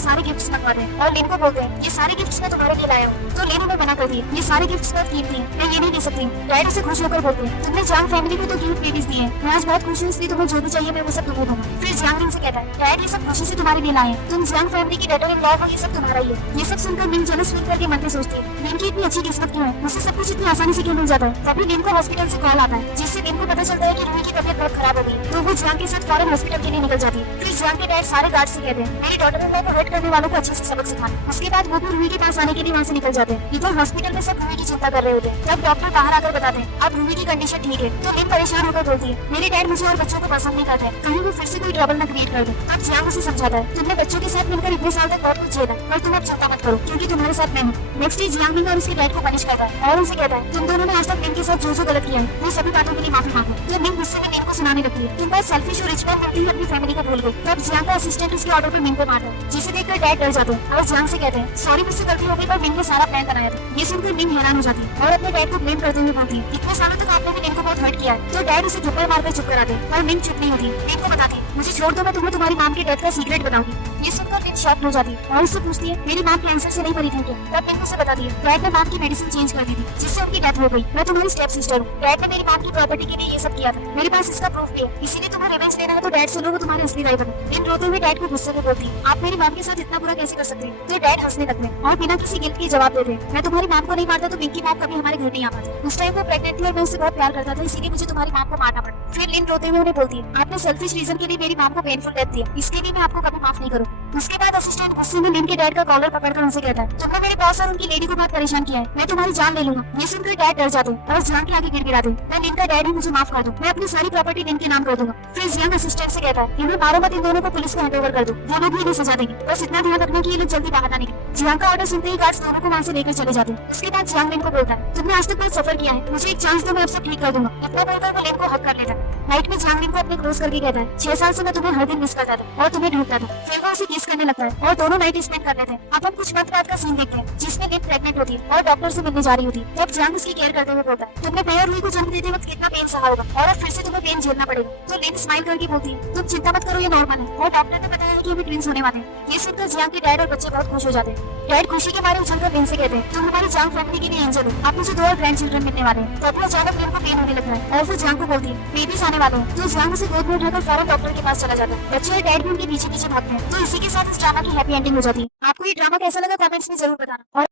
सारे गिफ्ट्स मंगवाते हैं और लिन को बोलते हैं, ये सारे गिफ्ट्स मैं तुम्हारे लिए लाया हूँ। तो लिन उन्हें मना कर दी, ये सारे गिफ्ट्स बहुत कीमती हैं, मैं ये नहीं दे सकती। डैड उसे खुश होकर बोलते हैं, तुमने जियांग फैमिली को तो गिफ्ट बेबीज दिए हैं, मैं आज बहुत खुश हूँ, इसलिए तुम्हें जो भी चाहिए मैं वो सब तुम्हें दूंगा। फिर जियांग लिन से कहता है, डैड ये सब खुशी से तुम्हारे लिए लाए हैं, तुम जियांग फैमिली की डॉटर इन लॉ हो, ये सब तुम्हारा ही है। ये सब सुनकर लिन जेलस फील करके मन में सोचती है, लिन की इतनी अच्छी किस्मत क्यों है, उसे सब कुछ इतनी आसानी से क्यों मिल जाता है। तभी लिन को हॉस्पिटल से कॉल आता है, जिससे लिन को पता चलता है कि रूही की तबीयत बहुत खराब हो गई। तो वो जियांग के साथ फौरन हॉस्पिटल के लिए निकल जाती है। फिर जियांग के डैड सारे गार्ड से कहते हैं, मेरी डॉटर इन लॉ को हर्ट करने वालों को अच्छे से सबक सिखाना। उसके बाद वो भी रूही के पास आने के लिए वहाँ से निकल जाते हैं। इधर हॉस्पिटल में सब रूही की चिंता कर रहे होते हैं। तब डॉक्टर बाहर आकर बताते हैं, अब रूही की कंडीशन ठीक है। तो लिन परेशान होकर बोलती है, मेरे डैड मुझे और बच्चों को पसंद नहीं करते, कहीं वो फिर से कोई ट्रबल न क्रिएट कर दे। अब जियांग उसे समझाता है, तुमने बच्चों के साथ मिलकर इतने साल तक बहुत कुछ झेला, पर तुम अब चिंता मत करो, क्योंकि तुम्हारे साथ मैं हूँ। नेक्स्ट डे जियांग लिन और उसके डैड को पनिश करता है और उनसे कहता है, तुम दोनों ने आज तक लिन के साथ जो जो गलत किया है, वो सभी बातों के लिए माफी मांगो। तो लिन गुस्से में लिन को सुनाने लगती है, तुम बहुत सेल्फिश और रिच मैन बनती है, अपनी फैमिली को भूल गई। तब जियांग का असिस्टेंट उसके ऑर्डर पर लिन को मारता है, जिसे देखकर डैड डर जाते हैं और जियांग से कहते हैं, सॉरी मुझसे गलती हो गई, पर लिन ने सारा प्लान बनाया था। ये सुनकर लिन हैरान हो जाती है और अपने डैड को ब्लेम करते हुए बोलती है, इतने सालों तक आपने भी लिन को बहुत हर्ट किया है। तो डैड उसे थप्पड़ मारकर चुप कराते हैं और लिन चुप नहीं होती। लिन को बताती है, मुझे छोड़ दो, मैं तुम्हें तुम्हारी माम की डेथ का सीक्रेट बताऊंगी। ये सुनकर लिन शॉक हो जाती है और उससे पूछती है, मेरी माम कैंसर से नहीं मरी थी क्या? तब लिन उसे बताती है, डैड ने माम की मेडिसिन चेंज कर दी थी, जिससे उनकी डेथ हो गई। मैं तुम्हारी स्टेप सिस्टर हूँ, डैड ने मेरी माम की प्रॉपर्टी के लिए ये सब किया था, मेरे पास इसका प्रूफ भी है, इसीलिए तुम्हें रिवेंज लेना है तो डैड से लो, वो तुम्हारे असली राइवल है। लिन रोते हुए डैड को गुस्से में बोलती है, आप मेरी माम के साथ इतना बुरा कैसे कर सकते हैं? तो डैड हंसने लगते हैं और बिना किसी गिल्ट के जवाब देते हैं, मैं तुम्हारी माम को नहीं मारता तो पिंकी माम कभी हमारे घर नहीं आ पाती। उस टाइम वो प्रेग्नेंट थी और मैं उससे बहुत प्यार करता था, इसीलिए मुझे तुम्हारी माम को मारना पड़ा। फिर लिन रोते हुए उन्हें बोलती है, आपने सेल्फिश रीजन के लिए मेरी माम को पेनफुल डेथ दी है, इसके लिए मैं आपको कभी माफ नहीं करूंगी। उसके बाद असिस्टेंट गुस्से में लिन के डैड का कॉलर पकड़कर उनसे कहता है, तुमने मेरे बॉस और उनकी लेडी को बहुत परेशान किया है, मैं तुम्हारी जान ले लूंगा। ये सुनकर डैड डर जाते हैं और जियांग के आगे गिड़गिड़ाते हैं, मैं लिन का डैड हूँ, मुझे माफ कर दो, मैं अपनी सारी प्रॉपर्टी लिन के नाम कर दूंगा। फिर जियांग असिस्टेंट से कहता है, इन्हें मारो मत, इन दोनों को पुलिस को हैंडओवर कर दो, वो लोग भी इन्हें सजा देंगे, बस इतना ध्यान रखना कि ये लोग जल्दी बाहर ना निकले। जियांग का ऑर्डर सुनते ही गार्ड्स दोनों को वहाँ से लेकर चले जाते हैं। उसके बाद जियांग लिन को बोलता है, तुमने आज तक बहुत सफर किया है, मुझे एक चांस दो, मैं अब सब ठीक कर दूंगा। इतना बोलकर वो लिन को हक कर लेता है। नाइट में जियांग लिन को अपने क्लोज करके कहता है, 6 साल से मैं तुम्हें हर दिन मिस करता था और तुम्हें ढूंढता था। फिर वो उसे किस करने लगता है और दोनों नाइट स्पेंड कर लेते हैं। अब हम कुछ वक्त बाद का सीन देखते हैं, जिसमें लिन प्रेग्नेंट होती है और डॉक्टर से मिलने जा रही होती है। तब जियांग उसकी केयर करते हुए बोलता है, तुमने बेयर रूही को जन्म देते वक्त कितना पेन सहा होगा और अब फिर से तुम्हें पेन झेलना पड़ेगा। तो लिन स्माइल करके बोलती है, तुम चिंता मत करो, ये नॉर्मल है, और डॉक्टर ने बताया है कि अभी ट्विंस होने वाले हैं। ये सुनकर जियांग के डैड और बच्चे बहुत खुश हो जाते हैं। डैड खुशी के मारे उछलकर लिन से कहते हैं, तुम हमारी जियांग फैमिली के लिए एंजल हो, अब मुझे 2 और ग्रैंड चिल्ड्रन मिलने वाले हैं। तब अचानक लिन को पेन होने लगता है और वो जियांग को बोलती है, बेबीज आने वाले हैं। तो जियांग उसे गोद में उठाकर फौरन डॉक्टर के पास चला जाता है। बच्चे और डैड भी उनके पीछे पीछे भागते हैं। तो इसी के साथ इस ड्रामा की हैप्पी एंडिंग हो जाती है। आपको ये ड्रामा कैसा लगा कमेंट्स में जरूर बताना। और